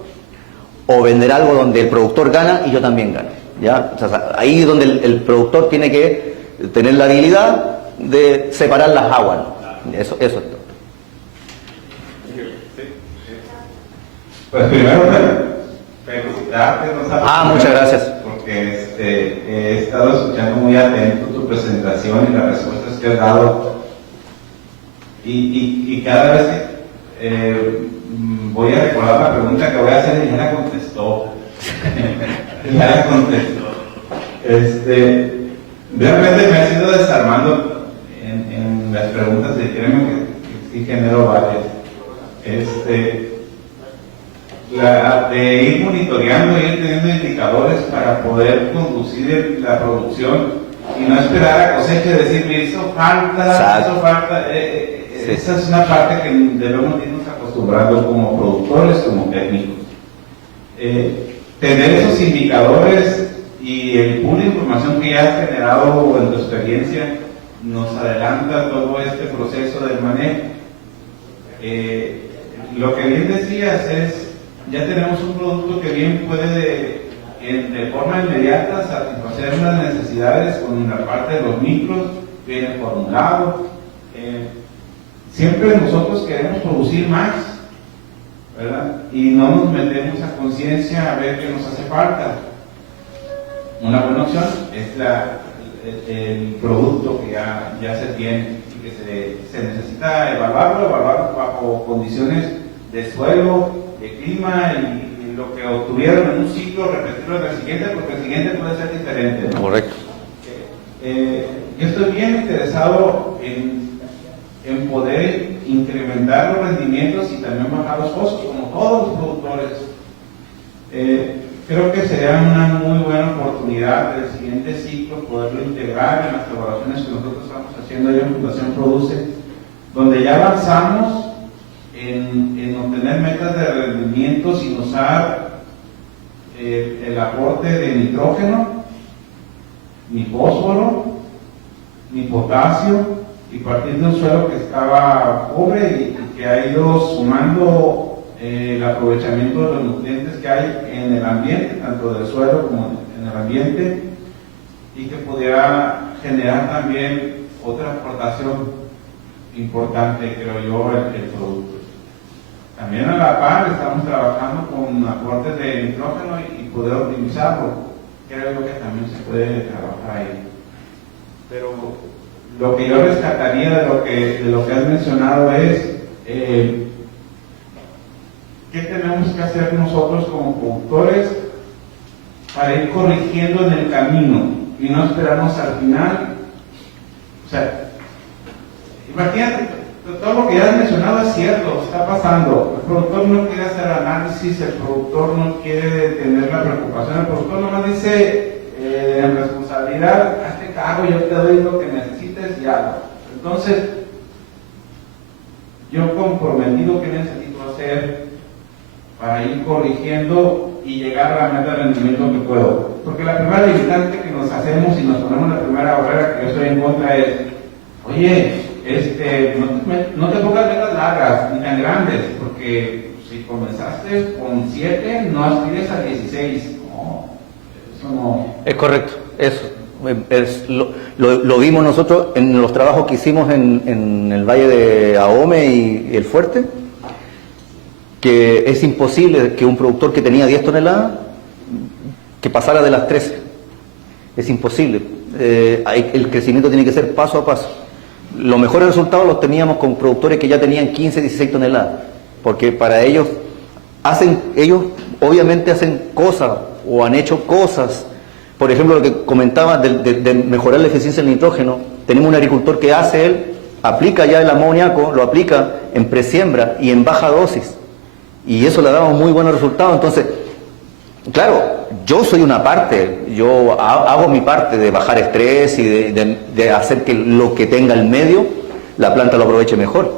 o vender algo donde el productor gana y yo también gano, ¿ya? O sea, ahí es donde el productor tiene que tener la habilidad de separar las aguas, ¿no? Eso es todo. Pues primero felicitarte, muchas gracias. Porque he estado escuchando muy atento tu presentación y las respuestas que has dado. Y cada vez que voy a recordar la pregunta que voy a hacer y ya la contestó. Realmente me has ido desarmando en las preguntas de créeme que sí genero varias. De ir monitoreando, ir teniendo indicadores para poder conducir la producción y no esperar a cosecha y decir, me hizo falta. Esa es una parte que debemos irnos acostumbrando como productores, como técnicos. Tener esos indicadores y el pool de información que ya has generado en tu experiencia nos adelanta todo este proceso del manejo. Lo que bien decías es, ya tenemos un producto que bien puede de forma inmediata satisfacer unas necesidades con la parte de los micros, viene formulado. Siempre nosotros queremos producir más, ¿verdad? Y no nos metemos a conciencia a ver qué nos hace falta. Una buena opción es el producto que ya se tiene y que se necesita evaluarlo bajo condiciones de suelo, de clima y lo que obtuvieron en un ciclo, repetirlo en el siguiente, porque el siguiente puede ser diferente, ¿no? Correcto. yo estoy bien interesado en poder incrementar los rendimientos y también bajar los costos, como todos los productores. Creo que sería una muy buena oportunidad del siguiente ciclo poderlo integrar en las evaluaciones que nosotros estamos haciendo ahí en Fundación Produce, donde ya avanzamos en obtener metas de rendimiento sin usar el aporte de nitrógeno, ni fósforo, ni potasio, y partir de un suelo que estaba pobre y que ha ido sumando el aprovechamiento de los nutrientes que hay en el ambiente, tanto del suelo como en el ambiente, y que pudiera generar también otra aportación importante, creo yo, el producto. También a la par estamos trabajando con aportes de nitrógeno y poder optimizarlo. Creo yo que también se puede trabajar ahí. Pero lo que yo rescataría de lo que has mencionado es ¿qué tenemos que hacer nosotros como productores para ir corrigiendo en el camino y no esperarnos al final? O sea, imagínate, todo lo que ya has mencionado es cierto, está pasando. El productor no quiere hacer análisis, el productor no quiere tener la preocupación, el productor nomás dice en responsabilidad, hazte cargo, yo te doy lo que necesites y hazlo. Entonces, yo comprometido, ¿qué necesito hacer para ir corrigiendo y llegar a la meta de rendimiento que puedo? Porque la primera limitante que nos hacemos y nos ponemos la primera barrera que yo estoy en contra es, oye, no te pongas metas largas ni tan grandes, porque si comenzaste con 7, no aspires a 16. No, eso no. Es correcto, eso. Lo vimos nosotros en los trabajos que hicimos en el Valle de Ahome y el Fuerte, que es imposible que un productor que tenía 10 toneladas que pasara de las 13. Es imposible. El crecimiento tiene que ser paso a paso. Los mejores resultados los teníamos con productores que ya tenían 15, 16 toneladas, porque para ellos obviamente hacen cosas o han hecho cosas. Por ejemplo, lo que comentaba de mejorar la eficiencia del nitrógeno, tenemos un agricultor que aplica ya el amoníaco, lo aplica en presiembra y en baja dosis, y eso le daba muy buenos resultados. Entonces, claro, yo soy una parte, yo hago mi parte de bajar estrés y de hacer que lo que tenga el medio, la planta lo aproveche mejor.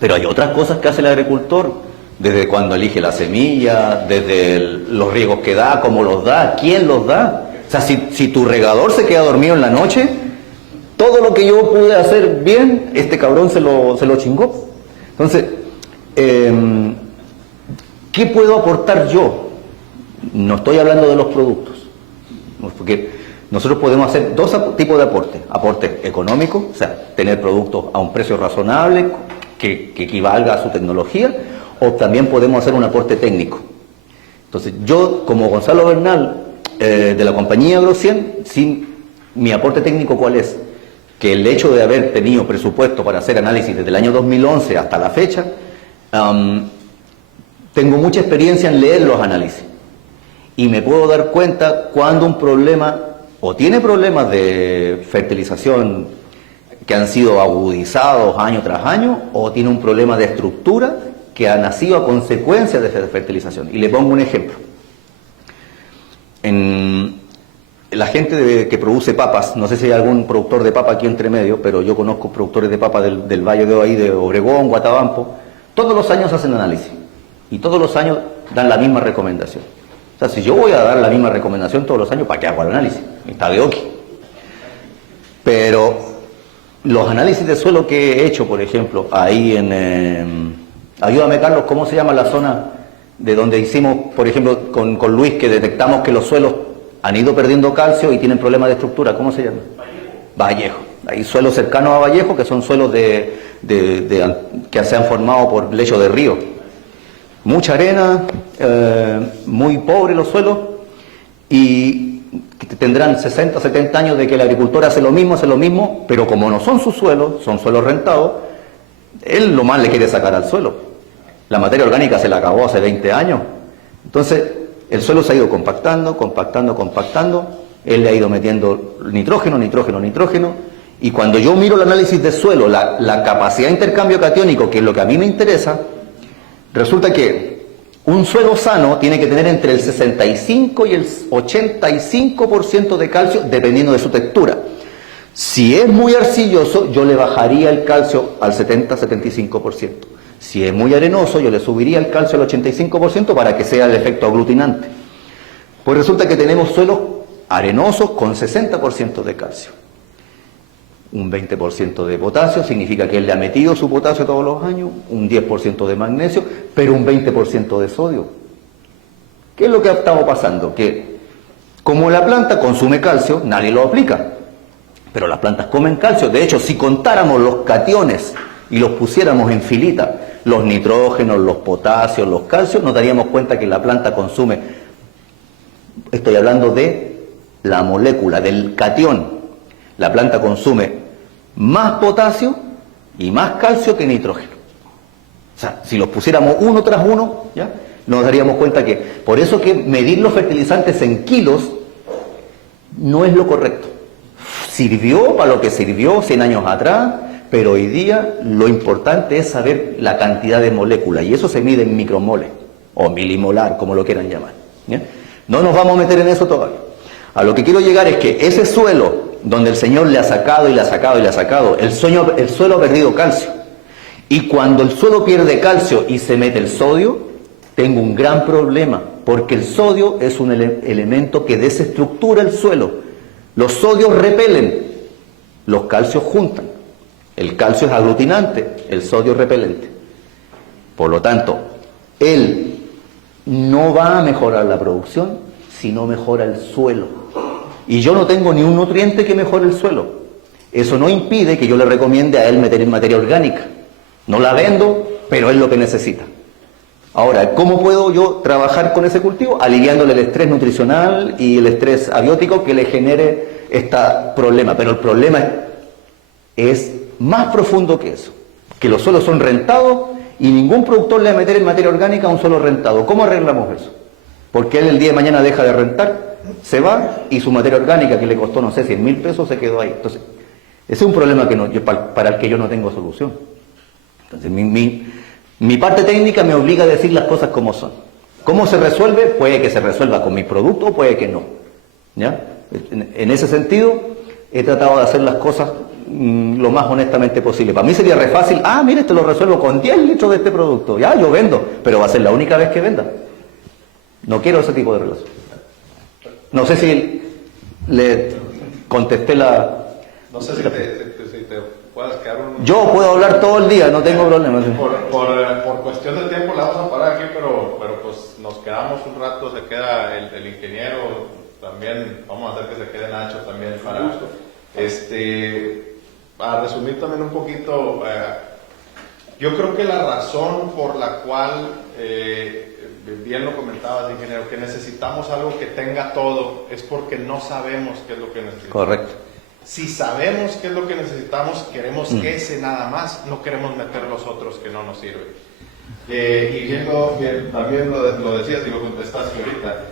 Pero hay otras cosas que hace el agricultor, desde cuando elige la semilla, desde los riegos que da, cómo los da, quién los da. O sea, si tu regador se queda dormido en la noche, todo lo que yo pude hacer bien, este cabrón se lo chingó. Entonces, ¿qué puedo aportar yo? No estoy hablando de los productos, porque nosotros podemos hacer dos tipos de aportes. Aporte económico, o sea, tener productos a un precio razonable que equivalga a su tecnología, o también podemos hacer un aporte técnico. Entonces, yo como Gonzalo Bernal, de la compañía Agrocien, mi aporte técnico, ¿cuál es? Que el hecho de haber tenido presupuesto para hacer análisis desde el año 2011 hasta la fecha, tengo mucha experiencia en leer los análisis. Y me puedo dar cuenta cuando un problema, o tiene problemas de fertilización que han sido agudizados año tras año, o tiene un problema de estructura que ha nacido a consecuencia de fertilización. Y le pongo un ejemplo. La gente que produce papas, no sé si hay algún productor de papa aquí entre medio, pero yo conozco productores de papa del Valle de Obregón, Guatabampo, todos los años hacen análisis y todos los años dan la misma recomendación. O sea, si yo voy a dar la misma recomendación todos los años, ¿para qué hago el análisis? Está de oki. Pero los análisis de suelo que he hecho, por ejemplo, ahí ayúdame Carlos, ¿cómo se llama la zona de donde hicimos, por ejemplo, con Luis, que detectamos que los suelos han ido perdiendo calcio y tienen problemas de estructura? ¿Cómo se llama? Vallejo. Hay suelos cercanos a Vallejo que son suelos que se han formado por lecho de río. Mucha arena, muy pobres los suelos, y tendrán 60, 70 años de que el agricultor hace lo mismo, pero como no son sus suelos, son suelos rentados, él lo más le quiere sacar al suelo. La materia orgánica se la acabó hace 20 años. Entonces, el suelo se ha ido compactando, él le ha ido metiendo nitrógeno, y cuando yo miro el análisis de suelo, la capacidad de intercambio catiónico, que es lo que a mí me interesa, resulta que un suelo sano tiene que tener entre el 65 y el 85% de calcio, dependiendo de su textura. Si es muy arcilloso, yo le bajaría el calcio al 70-75%. Si es muy arenoso, yo le subiría el calcio al 85% para que sea el efecto aglutinante. Pues resulta que tenemos suelos arenosos con 60% de calcio. Un 20% de potasio, significa que él le ha metido su potasio todos los años, un 10% de magnesio, pero un 20% de sodio. ¿Qué es lo que ha estado pasando? Que como la planta consume calcio, nadie lo aplica, pero las plantas comen calcio. De hecho, si contáramos los cationes y los pusiéramos en filita, los nitrógenos, los potasios, los calcios, nos daríamos cuenta que la planta consume, estoy hablando de la molécula, del catión. La planta consume más potasio y más calcio que nitrógeno. O sea, si los pusiéramos uno tras uno, ¿ya?, nos daríamos cuenta que, por eso que medir los fertilizantes en kilos no es lo correcto. Sirvió para lo que sirvió 100 años atrás, pero hoy día lo importante es saber la cantidad de moléculas, y eso se mide en micromoles, o milimolar, como lo quieran llamar, ¿ya? No nos vamos a meter en eso todavía. A lo que quiero llegar es que ese suelo donde el Señor le ha sacado y le ha sacado y le ha sacado, el suelo ha perdido calcio. Y cuando el suelo pierde calcio y se mete el sodio, tengo un gran problema, porque el sodio es un elemento que desestructura el suelo. Los sodios repelen, los calcios juntan. El calcio es aglutinante, el sodio es repelente. Por lo tanto, él no va a mejorar la producción si no mejora el suelo. Y yo no tengo ni un nutriente que mejore el suelo. Eso no impide que yo le recomiende a él meter en materia orgánica. No la vendo, pero es lo que necesita. Ahora, ¿cómo puedo yo trabajar con ese cultivo? Aliviándole el estrés nutricional y el estrés abiótico que le genere este problema. Pero el problema es más profundo que eso. Que los suelos son rentados y ningún productor le va a meter en materia orgánica a un suelo rentado. ¿Cómo arreglamos eso? Porque él el día de mañana deja de rentar, se va y su materia orgánica que le costó, no sé, 100.000 pesos se quedó ahí. Entonces, ese es un problema que para el que yo no tengo solución. Entonces, mi parte técnica me obliga a decir las cosas como son. ¿Cómo se resuelve? Puede que se resuelva con mi producto o puede que no. ¿Ya? En ese sentido, he tratado de hacer las cosas lo más honestamente posible. Para mí sería re fácil, mire, esto lo resuelvo con 10 litros de este producto. Ya, yo vendo, pero va a ser la única vez que venda. No quiero ese tipo de relación. No sé si le contesté la... No sé si te puedas quedar un... Yo puedo hablar todo el día, no tengo problema. Por cuestión de tiempo la vamos a parar aquí, pero pues nos quedamos un rato, se queda el ingeniero también, vamos a hacer que se quede Nacho también para resumir también un poquito, yo creo que la razón por la cual, bien lo comentabas, ingeniero, que necesitamos algo que tenga todo, es porque no sabemos qué es lo que necesitamos. Correcto. Si sabemos qué es lo que necesitamos, queremos ese nada más, no queremos meter los otros que no nos sirven. Y bien, también lo decías y lo contestaste ahorita,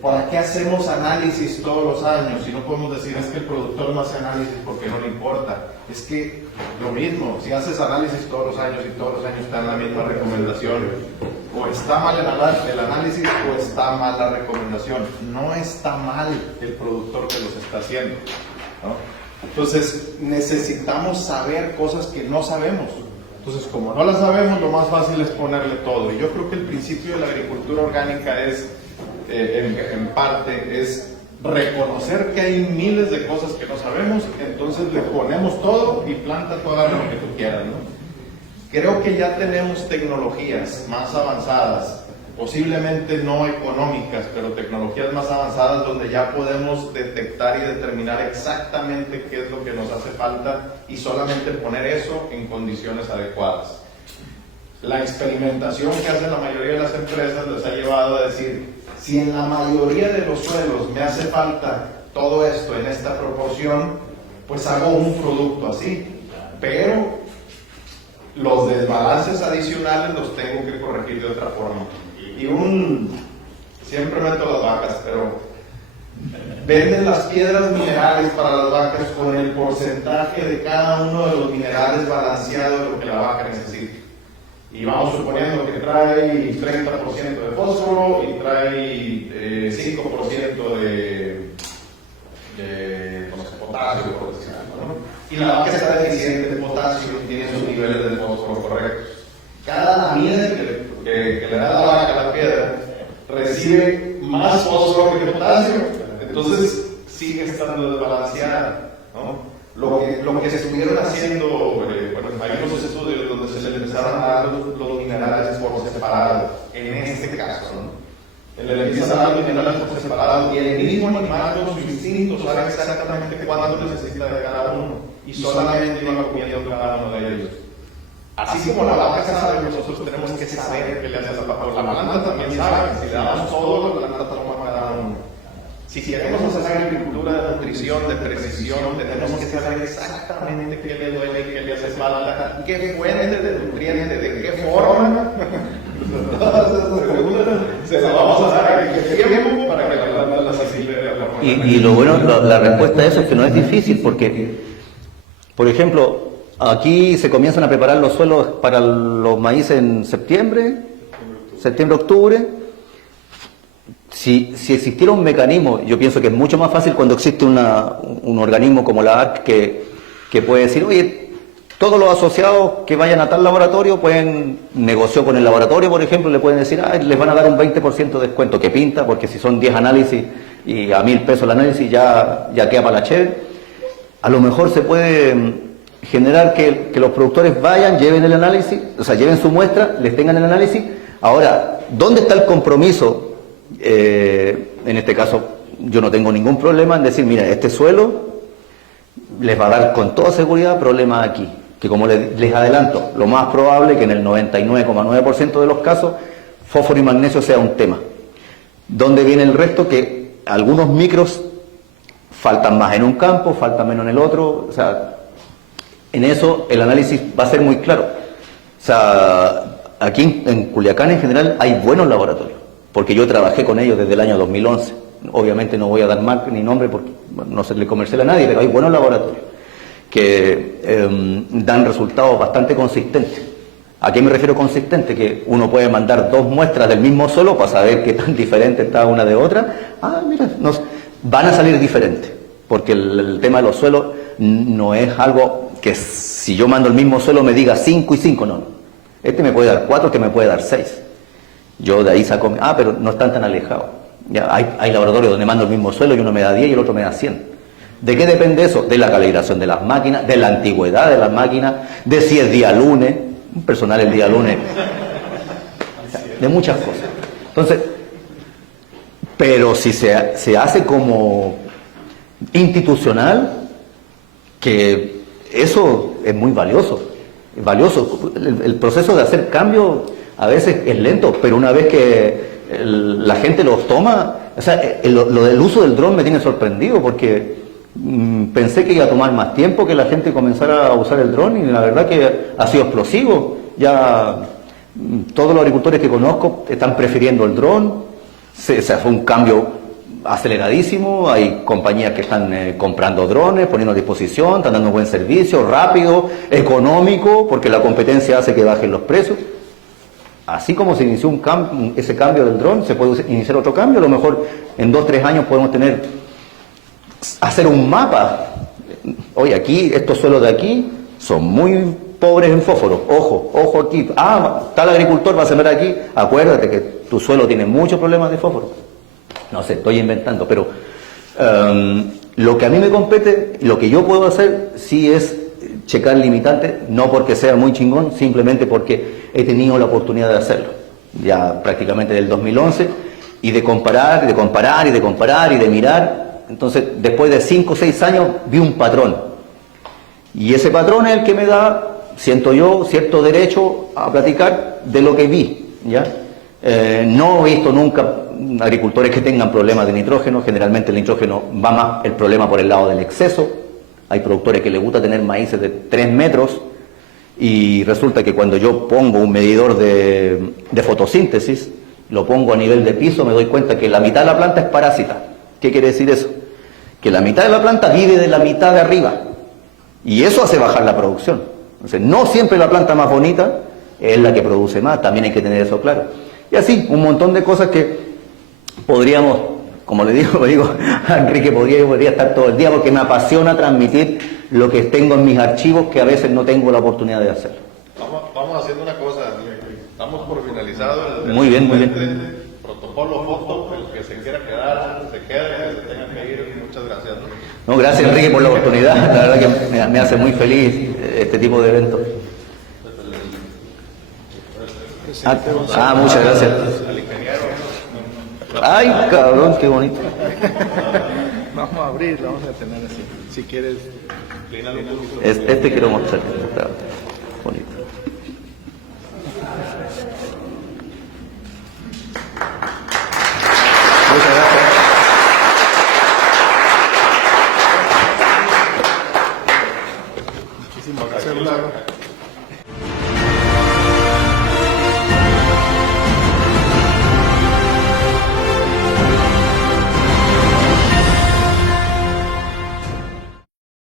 ¿para qué hacemos análisis todos los años? Si no podemos decir, es que el productor no hace análisis porque no le importa. Es que lo mismo, si haces análisis todos los años y todos los años está en la misma recomendación, o está mal el análisis o está mal la recomendación. No está mal el productor que los está haciendo, ¿no? Entonces necesitamos saber cosas que no sabemos. Entonces, como no las sabemos, lo más fácil es ponerle todo. Y yo creo que el principio de la agricultura orgánica es, en parte, es reconocer que hay miles de cosas que no sabemos, entonces le ponemos todo y planta todo lo que tú quieras, ¿no? Creo que ya tenemos tecnologías más avanzadas, posiblemente no económicas, pero tecnologías más avanzadas donde ya podemos detectar y determinar exactamente qué es lo que nos hace falta y solamente poner eso en condiciones adecuadas. La experimentación que hacen la mayoría de las empresas les ha llevado a decir, si en la mayoría de los suelos me hace falta todo esto en esta proporción, pues hago un producto así, pero los desbalances adicionales los tengo que corregir de otra forma. Y siempre meto las vacas, pero venden las piedras minerales para las vacas con el porcentaje de cada uno de los minerales balanceado de lo que la vaca necesita. Y vamos suponiendo que trae 30% de fósforo y trae 5% de potasio, por decirlo, ¿no? Y la vaca está deficiente de potasio y tiene sus niveles de fósforo correctos. Cada lamina que le da la vaca a la piedra recibe más fósforo que potasio, entonces sigue estando desbalanceada, ¿no? Lo que se estuvieron haciendo, bueno, hay unos estudios donde se le empezaron a dar los minerales por separado, en este caso, ¿no? Le empiezan a dar los minerales por separado y el mismo animal con su instinto sabe exactamente cuánto necesita de cada uno y solamente iba comiendo cada uno de ellos. Así como la vaca sabe, nosotros tenemos que saber qué le hace a la vaca. La planta también sabe, si le damos todo, la planta toma cada uno. Si queremos hacer agricultura de nutrición, de precisión, tenemos que saber exactamente qué le duele, qué le hace falta, qué fuente de nutrientes, de qué forma. Todas esas preguntas se las vamos a dar en qué tiempo para que la planta las asimile de la forma. Y lo bueno, la respuesta a eso es que no es difícil, porque, por ejemplo, aquí se comienzan a preparar los suelos para los maíces en septiembre, octubre. Si existiera un mecanismo, yo pienso que es mucho más fácil cuando existe un organismo como la ARC que puede decir, oye, todos los asociados que vayan a tal laboratorio pueden negociar con el laboratorio, por ejemplo, le pueden decir, les van a dar un 20% de descuento, que pinta, porque si son 10 análisis y a 1.000 pesos el análisis ya queda para la chévere. A lo mejor se puede generar que los productores vayan, lleven el análisis, o sea, lleven su muestra, les tengan el análisis. Ahora, ¿dónde está el compromiso? En este caso yo no tengo ningún problema en decir, mira, este suelo les va a dar con toda seguridad problemas aquí, que como les adelanto, lo más probable que en el 99,9% de los casos fósforo y magnesio sea un tema. ¿Dónde viene el resto? Que algunos micros faltan más en un campo, faltan menos en el otro, o sea, en eso el análisis va a ser muy claro. O sea, aquí en Culiacán en general hay buenos laboratorios, porque yo trabajé con ellos desde el año 2011. Obviamente no voy a dar marca ni nombre porque no se le comercial a nadie, pero hay buenos laboratorios que dan resultados bastante consistentes. ¿A qué me refiero consistente? Que uno puede mandar 2 muestras del mismo suelo para saber qué tan diferente está una de otra. Mira, van a salir diferentes, porque el tema de los suelos no es algo que si yo mando el mismo suelo me diga 5 y 5, no. Este me puede dar 4, este me puede dar 6. Yo de ahí saco, pero no están tan alejados. Ya hay laboratorios donde mando el mismo suelo y uno me da 10 y el otro me da 100. ¿De qué depende eso? De la calibración de las máquinas, de la antigüedad de las máquinas, de si es día lunes, un personal el día lunes, de muchas cosas. Entonces, pero si se hace como institucional, que eso es muy valioso. Es valioso. El proceso de hacer cambios a veces es lento, pero una vez que la gente los toma, o sea, lo del uso del dron me tiene sorprendido, porque pensé que iba a tomar más tiempo que la gente comenzara a usar el dron, y la verdad que ha sido explosivo. Ya todos los agricultores que conozco están prefiriendo el dron. Se fue un cambio aceleradísimo. Hay compañías que están comprando drones, poniendo a disposición, están dando buen servicio, rápido, económico, porque la competencia hace que bajen los precios. Así como se inició ese cambio del dron, se puede iniciar otro cambio. A lo mejor en 2-3 años podemos hacer un mapa. Oye, aquí, estos suelos de aquí son muy pobres en fósforo. Ojo aquí. Tal agricultor va a sembrar aquí. Acuérdate que tu suelo tiene muchos problemas de fósforo. No sé, estoy inventando, pero lo que a mí me compete, lo que yo puedo hacer, sí es checar limitantes, no porque sea muy chingón, simplemente porque he tenido la oportunidad de hacerlo, ya prácticamente del 2011, y de comparar, y de mirar. Entonces, después de 5 o 6 años, vi un patrón, y ese patrón es el que me da, siento yo, cierto derecho a platicar de lo que vi, ¿ya? No he visto nunca agricultores que tengan problemas de nitrógeno. Generalmente el nitrógeno va más el problema por el lado del exceso. Hay productores que les gusta tener maíces de 3 metros, y resulta que cuando yo pongo un medidor de fotosíntesis, lo pongo a nivel de piso, me doy cuenta que la mitad de la planta es parásita. ¿Qué quiere decir eso? que la mitad de la planta vive de la mitad de arriba. Y eso hace bajar la producción. Entonces, no siempre la planta más bonita es la que produce más, también hay que tener eso claro. Y así, un montón de cosas que podríamos, como le digo a Enrique, podría estar todo el día, porque me apasiona transmitir lo que tengo en mis archivos, que a veces no tengo la oportunidad de hacerlo. Vamos haciendo una cosa, estamos por finalizado el Muy bien, muy bien. protocolo, foto, el que se quiera quedar, se quede, el que se tenga que ir, muchas gracias. No, gracias Enrique por la oportunidad, la verdad que me hace muy feliz este tipo de eventos. Muchas gracias. Ay, cabrón, qué bonito. Vamos a abrir, vamos a tener así. Si quieres, Este quiero mostrar. Está bonito. Muchas gracias. muchísimas gracias.